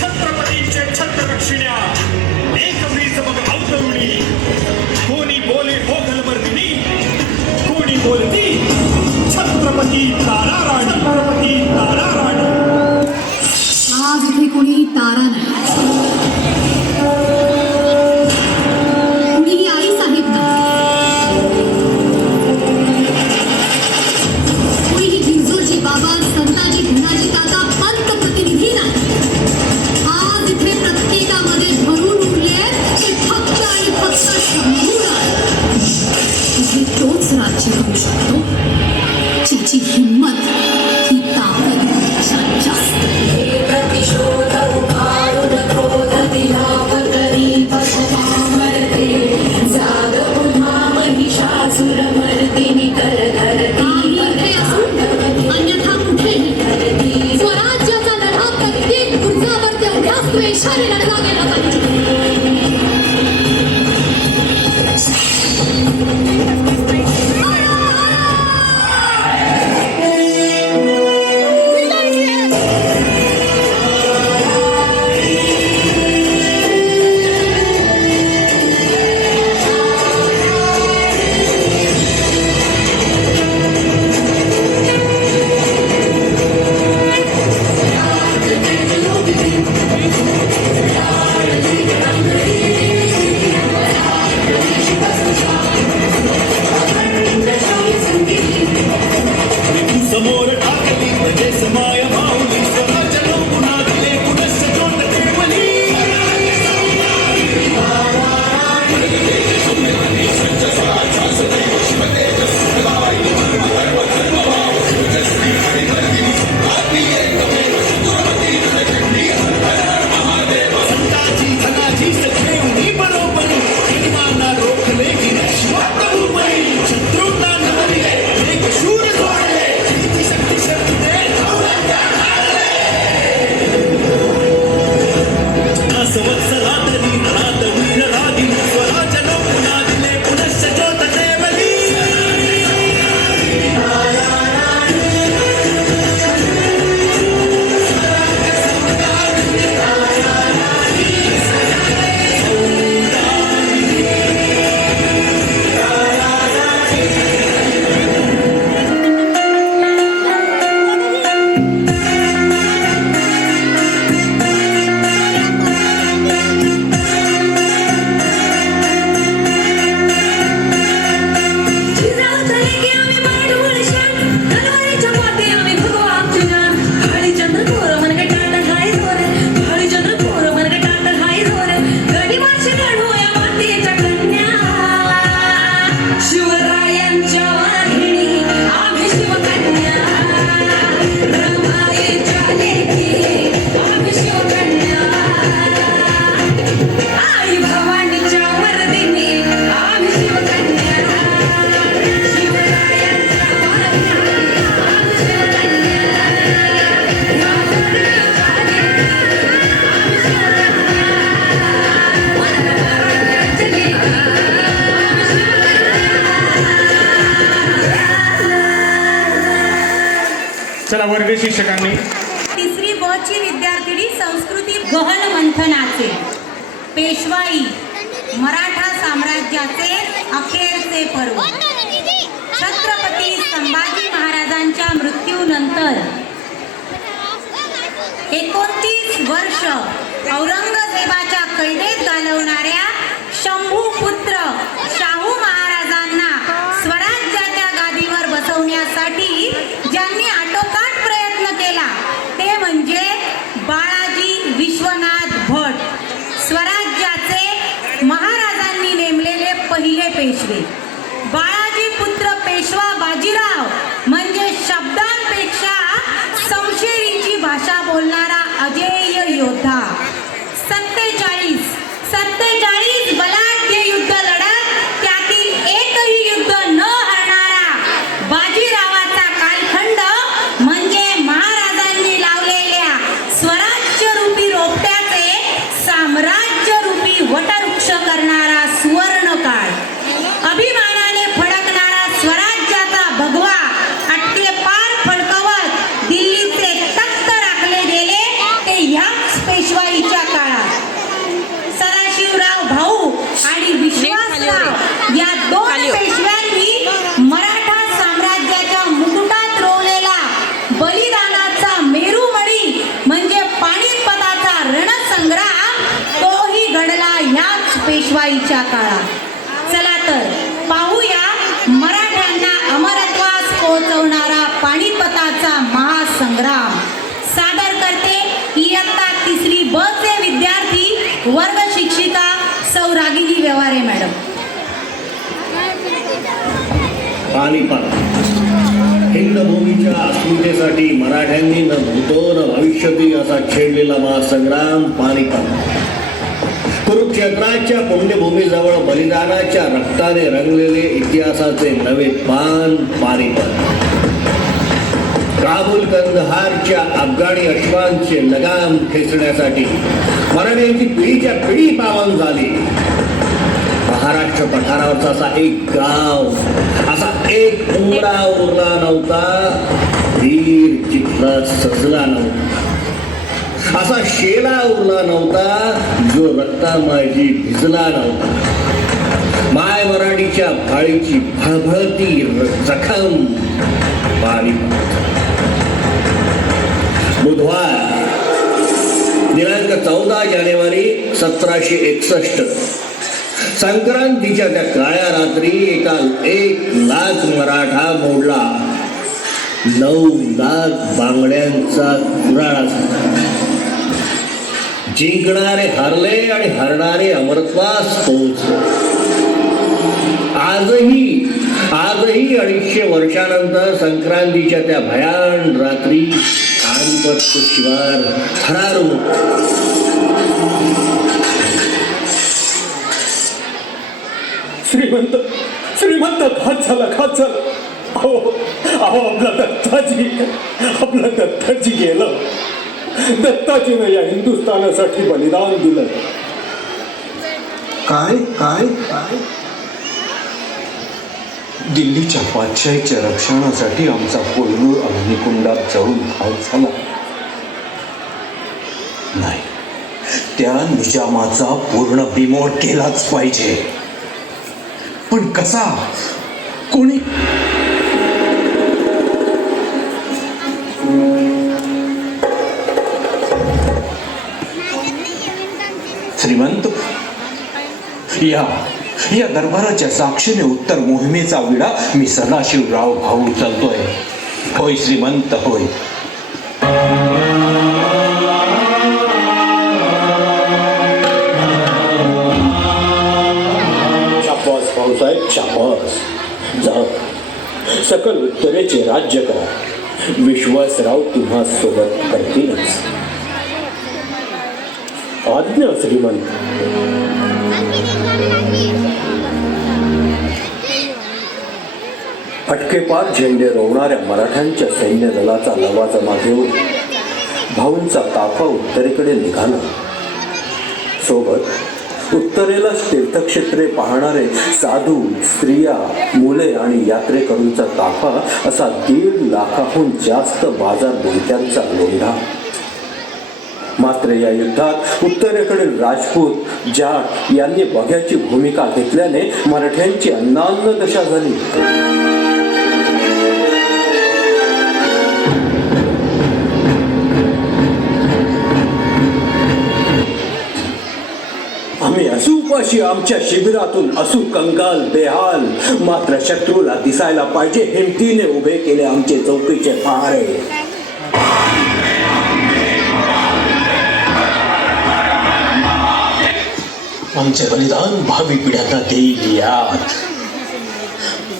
छत्रपतींचे छत्र रक्षिण्या एक वीज मग अवतरुणी कोणी बोले हो गलबर्दिनी कोणी बोलती छत्रपती तारा राणी छत्रपती तारा राणी. आज इथे कोणीही तारा नाही, कुणीही आई साहेब नाही, कुणीही गिरजोजी बाबा संताजी धनाजी काका पंतप्रतिनिधी नाही. आज इथे प्रत्येकामध्ये भरून उरले ते फक्त आणि फक्त शंभूर आहे. इथे तोच राज्य करू शकतो ज्याची हिंमत ही ताकद पेक्षा जास्त. अन्यथा कुठेही स्वराज्याचा लढा प्रत्येक गुर्जावर तेवढ्याच द्वेषाने लढला गेला पाहिजे. समोर टाकली म्हणजे समाय माऊली स्वराज्य लोकुना दिले पुनश्च ज्योत निर्मली. संताजी धनाजी सगळे बरोबरी हिमाना रोखले की शिवप्रभुपरी शत्रूंना नवले एक शूर जोडले शक्ती शक्ती संवत्सरा तरी रात वीर रागिनी स्वराज्य लोकुना दिले पुनश्च ज्योत निर्मली. चला वर्ग शिक्षकांनी तिसरी ब ची विद्यार्थिनी संस्कृती गहन मंथनाचे पेशवाई मराठा साम्राज्याचे अखेरचे पर्व. छत्रपती संभाजी महाराजांच्या मृत्यूनंतर 29 वर्ष औरंगजेबाच्या कैदेत घालवणाऱ्या शंभूपुत्र शाहू महाराजांना स्वराज्याच्या गादीवर बसवण्यासाठी ज्यांनी आटोकाट प्रयत्न केला ते म्हणजे बाळाजी विश्वनाथ भट, स्वराज्याचे महाराजांनी नेमलेले पहिले पेशवे. बाळाजी पुत्र पेशवा बाजीराव म्हणजे शब्दांपेक्षा समशेरीची भाषा बोलणारा अजेय योद्धा. 47 बलाढ्य युद्ध लढत त्यातील एकही युद्ध न हरणारा बाजीरावाचा कालखंड पेशवाईच्या काळात. चला तर पाहूया मराठ्यांना अमरत्वास पोहोचवणारा पानिपताचा महासंग्राम. सादर करते इयत्ता 3री ब चे विद्यार्थी वर्ग शिक्षिका सौ रागिनी व्यवहारे मॅडम. पानिपत हिंदभूमीच्या अस्मितेसाठी मराठ्यांनी न भूतो न भविष्यती असा छेडलेला महासंग्राम पानिपत. कुरुक्षेत्राच्या पुण्यभूमीजवळ बलिदानाच्या रक्ताने रंगलेले इतिहासाचे नवे पान पानिपत. काबूल कंदहारच्या अफगाणी अश्वांचे लगाम खेचण्यासाठी मराठ्यांची पिढीच्या पिढी पावन झाली. महाराष्ट्र पठारावरचा असा एक गाव, असा एक उमरा उरला नव्हता, वीर चित्र सजला नव्हता, असा शेला उरला नव्हता जो रक्तामाजी भिजला नव्हता. माय मराठीच्या भाळीची भळभळती जखम पानिपत. बुधवार दिनांक 14 जानेवारी 1761 संक्रांतीच्या त्या काळ्या रात्री एका 1,00,000 मराठा मोडला. 9,00,000 बांगड्यांचा कुराळा झाला. जिंकणारे हरले आणि हरणारे अमरत्वास पोहोचले. आजही 250 वर्षानंतर संक्रांतीच्या त्या भयान रात्री पानिपत शिवार थरारून श्रीमंत श्रीमंत घात झाला. अहो आपला दत्ताजी गेलं. दत्ताजीनं या हिंदुस्थानासाठी बलिदान दिलं. काय काय काय दिल्लीच्या बादशाहीच्या रक्षणासाठी आमचा कोहिनूर अग्निकुंडात जळून खाक झाला. नाही, त्या निजामाचा पूर्ण बिमोड केलाच पाहिजे. पण कसा? कोणी? श्रीमंत, या दरबाराच्या साक्षीने उत्तर मोहिमेचा विडा मी सदाशिवराव भाऊ उचलतोय. होय श्रीमंत, होय. शाबास भाऊसाहेब, शाबास. जा, सकल उत्तरेचे राज्य करा. विश्वासराव तुम्हा सोबत करतीलच. आज्ञा श्रीमंत. फटकेपार झेंडे रोवणाऱ्या मराठ्यांच्या सैन्य दलाचा लवाजमा घेऊन भाऊंचा ताफा उत्तरेकडे निघाला. सोबत उत्तरेला तीर्थक्षेत्रे पाहणारे साधू, स्त्रिया, मुले आणि यात्रेकरूंचा ताफा, असा 1.5 लाखाहून जास्त बाजार बोलक्यांचा लोंढा. मात्र या युद्धात उत्तरेकडील राजपूत, जाट यांनी बघ्याची भूमिका घेतल्याने मराठ्यांची अन्नान्न दशा झाली. आम्ही असुपाशी आमच्या शिबिरातून असू कंगाल बेहाल, मात्र शत्रूला दिसायला पाहिजे हिमतीने उभे केले आमचे चौकीचे पहारे. आमचे बलिदान भावी पिढ्यांना देईल याद.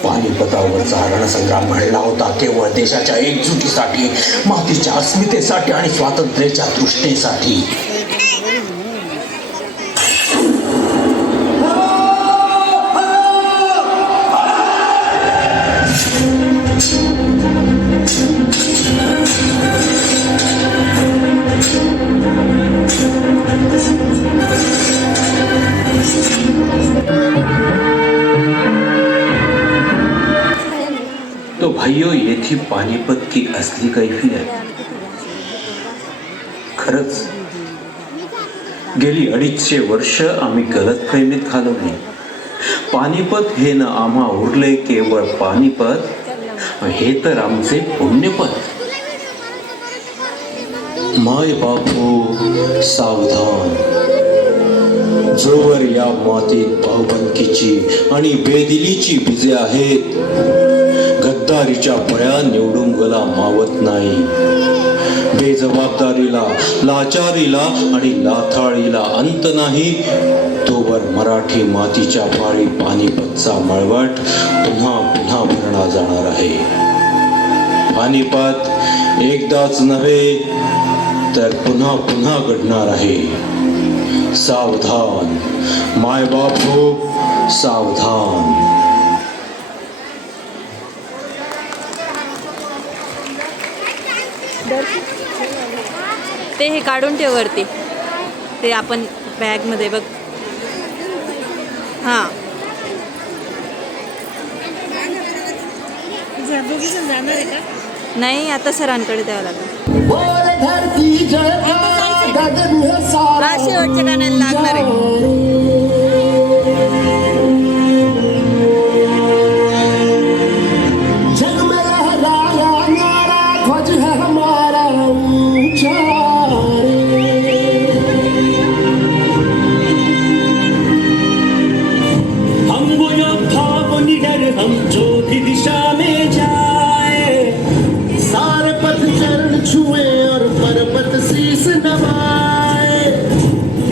पानिपतावरचा रणसंग्राम घडला होता केवळ देशाच्या एकजुटीसाठी, मातीच्या अस्मितेसाठी आणि स्वातंत्र्याच्या तृष्णेसाठी. तो भाइयों, ये थी पानीपत की असली कैफियत. खरंच गेली 250 वर्ष आम्ही गलतफहमीत घालवली. पानिपत हे न आम्हा उरले केवळ पानिपत, हे तर आमचे पुण्यपत. माय बापू सावधान, जोवर या मातीत भाऊबंदकीची आणि बेदिलीची बीजे आहेत, गद्दारीच्या पळ्या निवडून गला मावत नाही. बेजबाबदारीला, लाचारीला आणि लाथाळीला अंत नाही, तोवर मराठी मातीच्या पाळी पानिपतचा मळवट पुन्हा पुन्हा भरला जाणार आहे. पानिपत एकदाच नव्हे तर पुन्हा पुन्हा घडणार आहे. सावधान मायबाप हो, सावधान. ते हे काढून ठेव वरती, ते आपण बॅगमध्ये बघ. हां जाणार आहे का? नाही, आता सरांकडे द्यावं लागेल. शेवटच्या गाण्याला लागणार आहे. हम जो भी दिशा में जाए, सारे पथ चरण छुए और पर्वत शीस नवाए.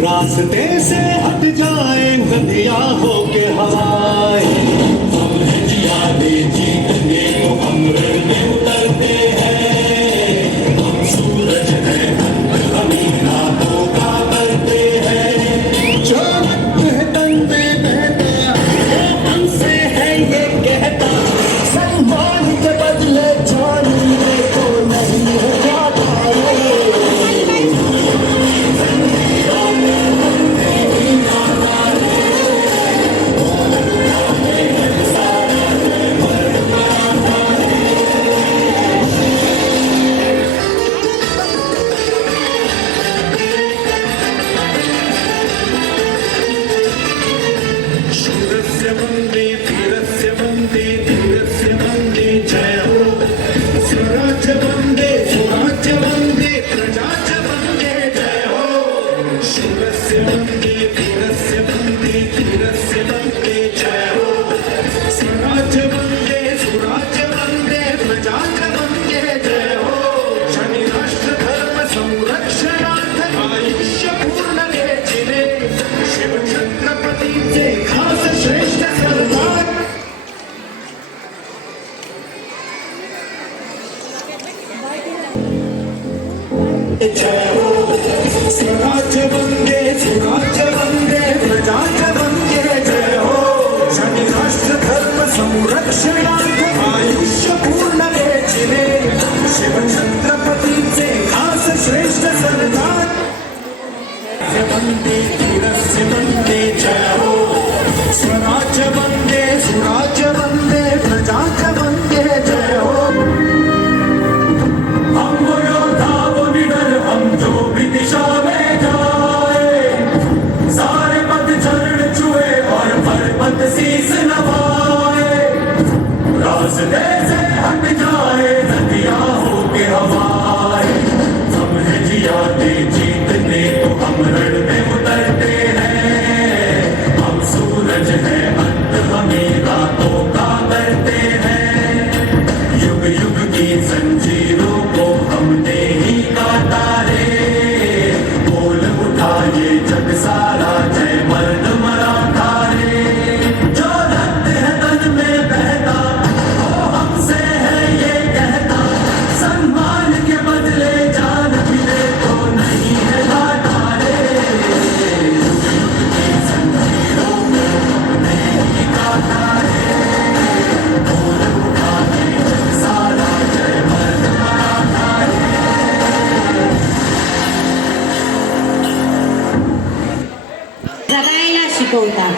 रास्ते से हट जाए नदियां होके हवाए. हम हैं जियादे जीतने को हम रण में उतरते हैं. हम सूरज हैं हमें रातों का करते हैं. जो रक्त है तन में बहता वो हमसे है ये कहता. सम्मान के बदले जान को नहीं है जाता. शूरस्य वन्दे वीरस्य वन्दे धीरस्य वन्दे जय हो. स्वराज्य वन्दे सुराज्य वन्दे प्रजा च वन्दे जय हो. शूरस्य वन्दे वीरस्य वन्दे धीरस्य वन्दे जय हो. स्वराज्य वन्दे सुराज्य वन्दे प्रजा च वन्दे जय हो. शनि राष्ट्र धर्म संरक्षणार्थ आयुष्य पूर्ण वेचिले शिवछत्रपतीचे खास श्रेष्ठ सरदार. जय हो. स्वराज्य वन्दे सुराज्य वन्दे प्रजा च वन्दे जय हो. शनि राष्ट्र धर्म संरक्षणार्थ आयुष्य पूर्ण वेचिले शिवछत्रपतीचे खास श्रेष्ठ सरदार. वन्दे धीरस्य वन्दे जय हो. स्वराज्य वन्दे सुराज्य वन्दे प्रजा च वन्दे जय हो. हम वो योद्धा वो निडर हम जो भी दिशा में जाए, सारे पथ चरण छुए और पर्वत शीस नवाए. रास्ते से हट जाए नदियां होके हवाए. हम हैं जियादे जीतने को हम रण में उतरते हैं. हम सूरज हैं अंत हमें रातों का करते हैं. युग युग की जंजीरों को हमने ही काटा रे. बोल उठा ये जग सारा जय मर्द मराठा रे. जो रक्त है तन में बहता वो हमसे है ये कहता. सम्मान के बदले जान भी दे तो नहीं है घाटा रे. युग युग की जंजीरों को हमने ही काटा रे. बोल उठा ये जग सारा जय मर्द मराठा रे. जगायला शिकवतात.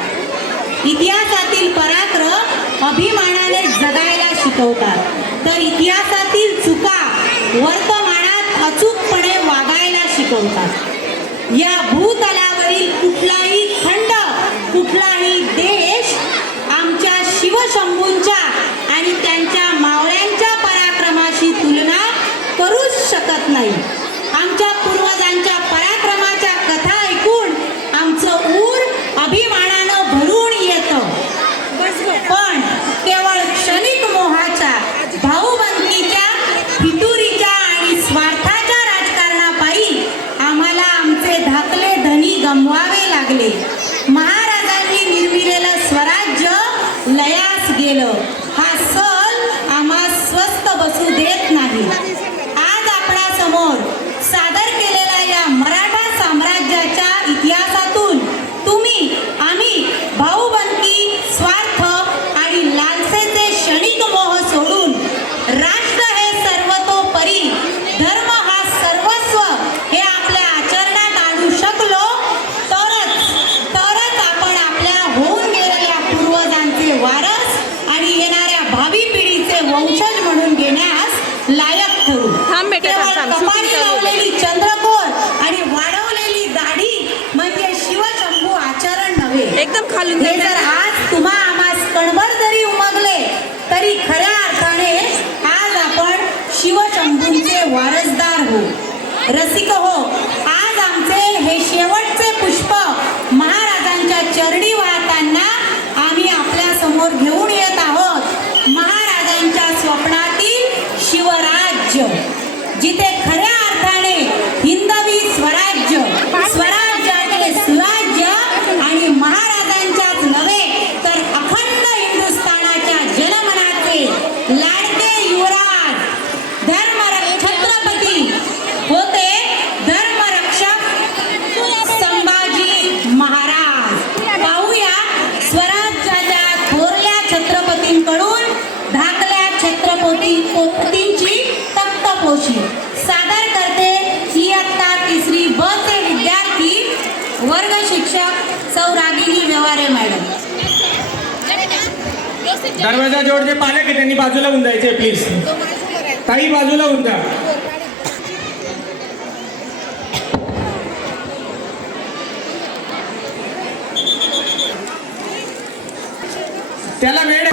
इतिहासातील पराक्रम अभिमानाने जगायला शिकवतात, तर इतिहासातील चुका वर्तमानात अचूकपणे वागायला शिकवतात. या भूतलावरील कुठलाही खंड, कुठलाही देश आमच्या शिवशंभूंच्या आणि त्यांच्या मावळ्यांच्या पराक्रमाशी तुलना करूच शकत नाही. आमच्या पूर्वजांच्या पराक्रमाच्या कथा ऐकून आमचं ऊर रुमाली लावलेली चंद्रकोर आणि वाढवलेली दाढी म्हणजे शिवशंभू आचरण नव्हे. एकदम खालून हे जर आज तुम्हा आम्हास कणभर जरी उमगले तरी खऱ्या अर्थाने आज आपण शिवशंभूंचे वारसदार हो. रसिक हो, आज आमचे हे शेवटचे पुष्प महाराजांच्या चरणी वाहताना आम्ही आपल्या समोर घेऊन येत आहोत महाराजांच्या स्वप्नातील शिवराज्य, जिथे खऱ्या अर्थाने हिंदवी स्वराज्य, स्वराज्याचे सुराज्य आणि महाराजांच्याच नव्हे तर अखंड हिंदुस्थानाच्या जनमनाचे लाडके युवराज छत्रपती होते धर्मरक्षक संभाजी महाराज. पाहूया स्वराज्याच्या थोरल्या छत्रपतींकडून धाकल्या छत्रपतींची तक्तपोशी. सादर करते इयत्ता 3री ब चे विद्यार्थी वर्ग शिक्षक सौ रागिनी व्यवहारे मॅडम. दरवाजा जवळ जे पालक आहे त्यांनी बाजूला होऊन जायचे प्लीज. ताई बाजूला होऊन जा. त्याला वेळ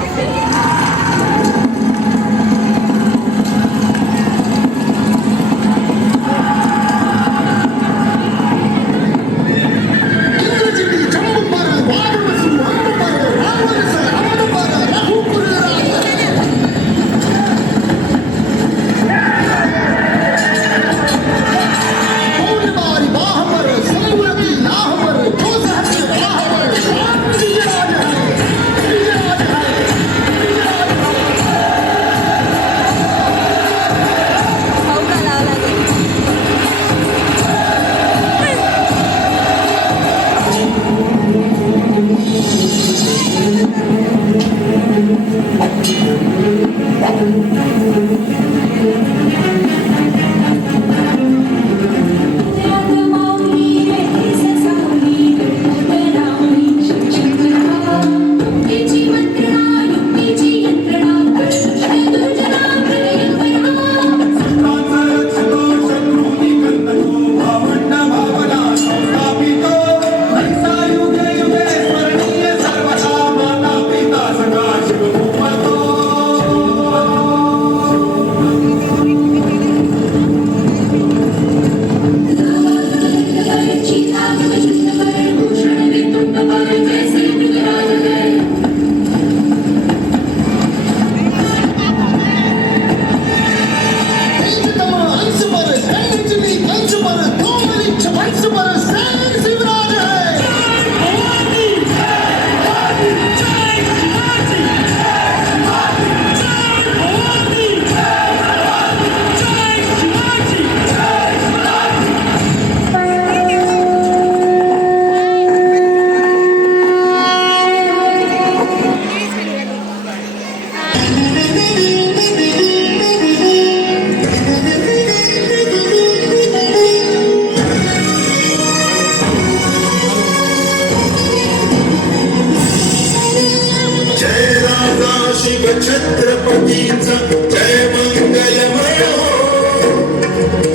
छत्रपतीचा जय मंगलमय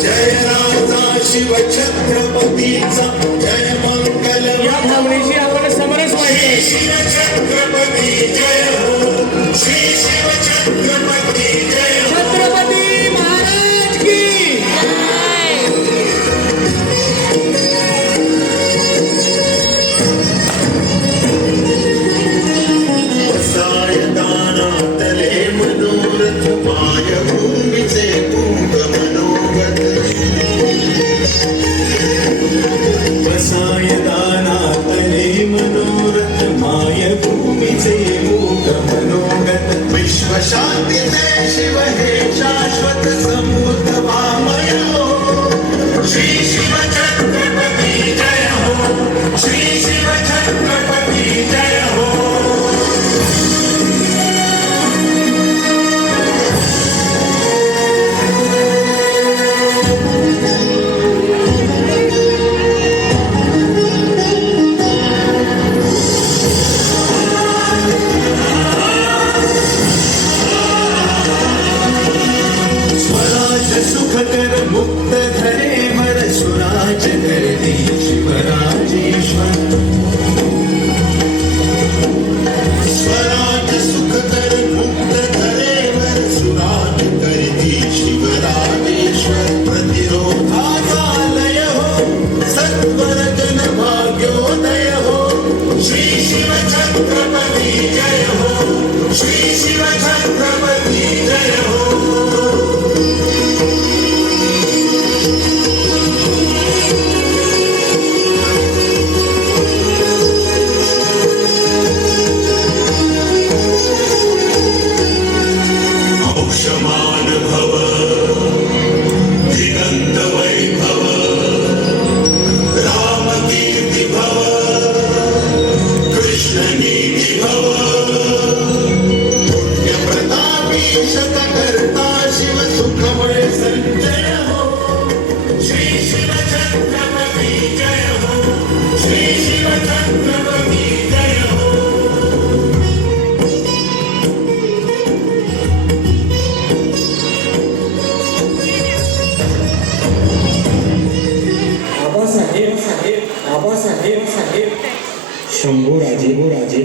जय राजा शिव छत्रपतीचा जय मंगलमय. या भावनेशी आपण समरस व्हायचे. शिव छत्रपती जय हो, श्री शिव छत्रपती जय हो. छत्रपती महाराज की दानातले मनोरथ माय भूमीचे पूर्ण मनोगत. बसाय दानातले मनोरथ माय भूमीचे शंभूराजे राजे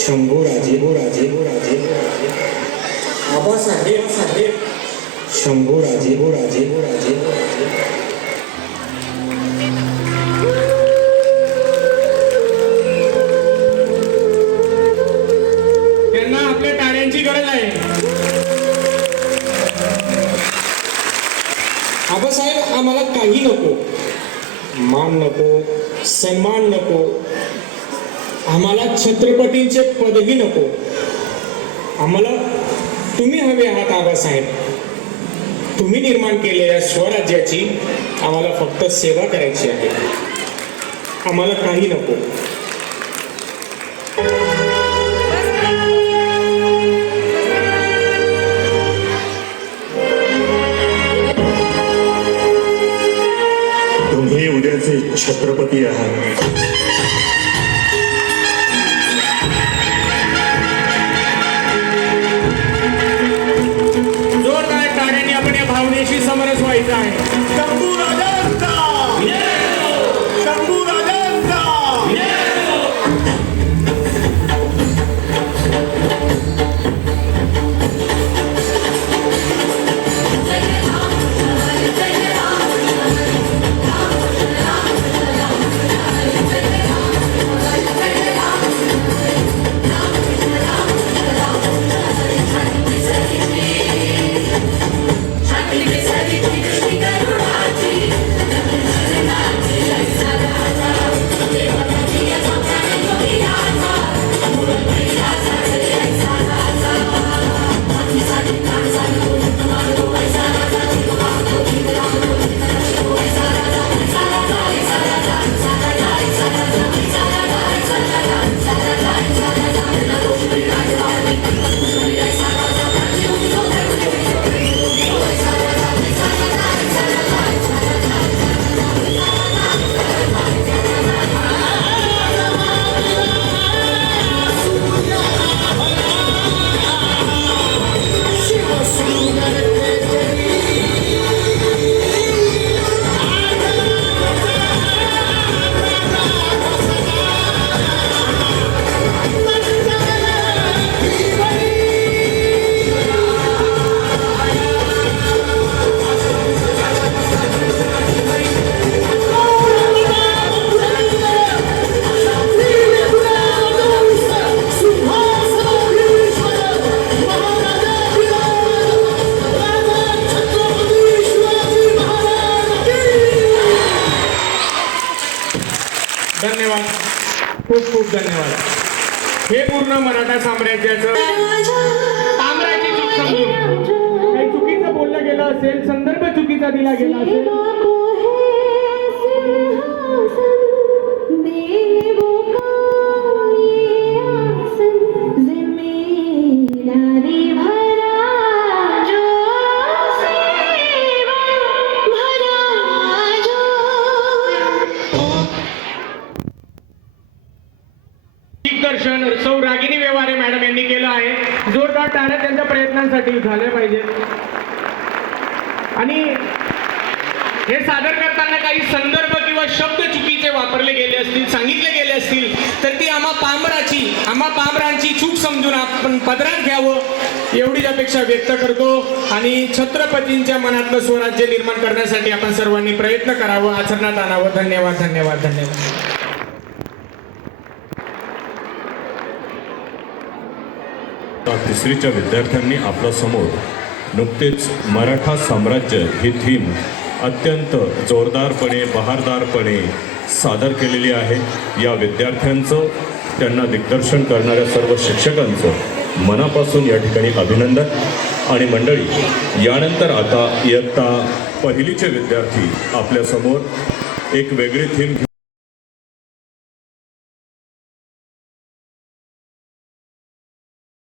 शंभूराजे राजे आबासाहेब शंभूराजे राजे त्यांना आपल्या टाळ्यांची गरज आहे. आबासाहेब आम्हाला काही नको, मान नको, सन्मान नको, आम्हाला छत्रपतींचे पदही नको. आम्हाला तुम्ही हवे आहात आबासाहेब. तुम्ही निर्माण केलेल्या स्वराज्याची आम्हाला फक्त सेवा करायची आहे. आम्हाला काही नको. तुम्ही उद्याचे छत्रपती आहात. जोरदार टाळ्यांनी आपण या भावनेशी समरस व्हायचं आहे. शंभू राजांचा शंभू राजांचा धन्यवाद, खूप खूप धन्यवाद. हे पूर्ण मराठा साम्राज्याचं ताम्राची चूक समजून काही चुकीचं बोललं गेलं असेल, संदर्भ चुकीचा दिला गेला असेल, दिग्दर्शन सौ रागिनी व्यवहारे मॅडम यांनी केलं आहे. जोरदार टाळ्या त्यांच्या प्रयत्नांसाठी झाल्या पाहिजे. आणि हे सादर करताना काही संदर्भ किंवा शब्द चुकीचे वापरले गेले असतील, सांगितले गेले असतील, तर ती आम्हा पामरांची चूक समजून आपण पदरात घ्यावं एवढीच अपेक्षा व्यक्त करतो. आणि छत्रपतींच्या मनातलं स्वराज्य निर्माण करण्यासाठी आपण सर्वांनी प्रयत्न करावं, आचरणात आणावं. धन्यवाद धन्यवाद धन्यवाद. तिसरीच्या विद्यार्थ्यांनी आपल्या समोर नुकतेच मराठा साम्राज्य ही थीम अत्यंत जोरदारपणे बहारदारपणे सादर केलेली आहे. या विद्यार्थ्यांचं, त्यांना दिग्दर्शन करणाऱ्या सर्व शिक्षकांचं मनापासून या ठिकाणी अभिनंदन. आणि मंडळी, यानंतर आता इयत्ता पहिलीचे विद्यार्थी आपल्यासमोर एक वेगळी थीम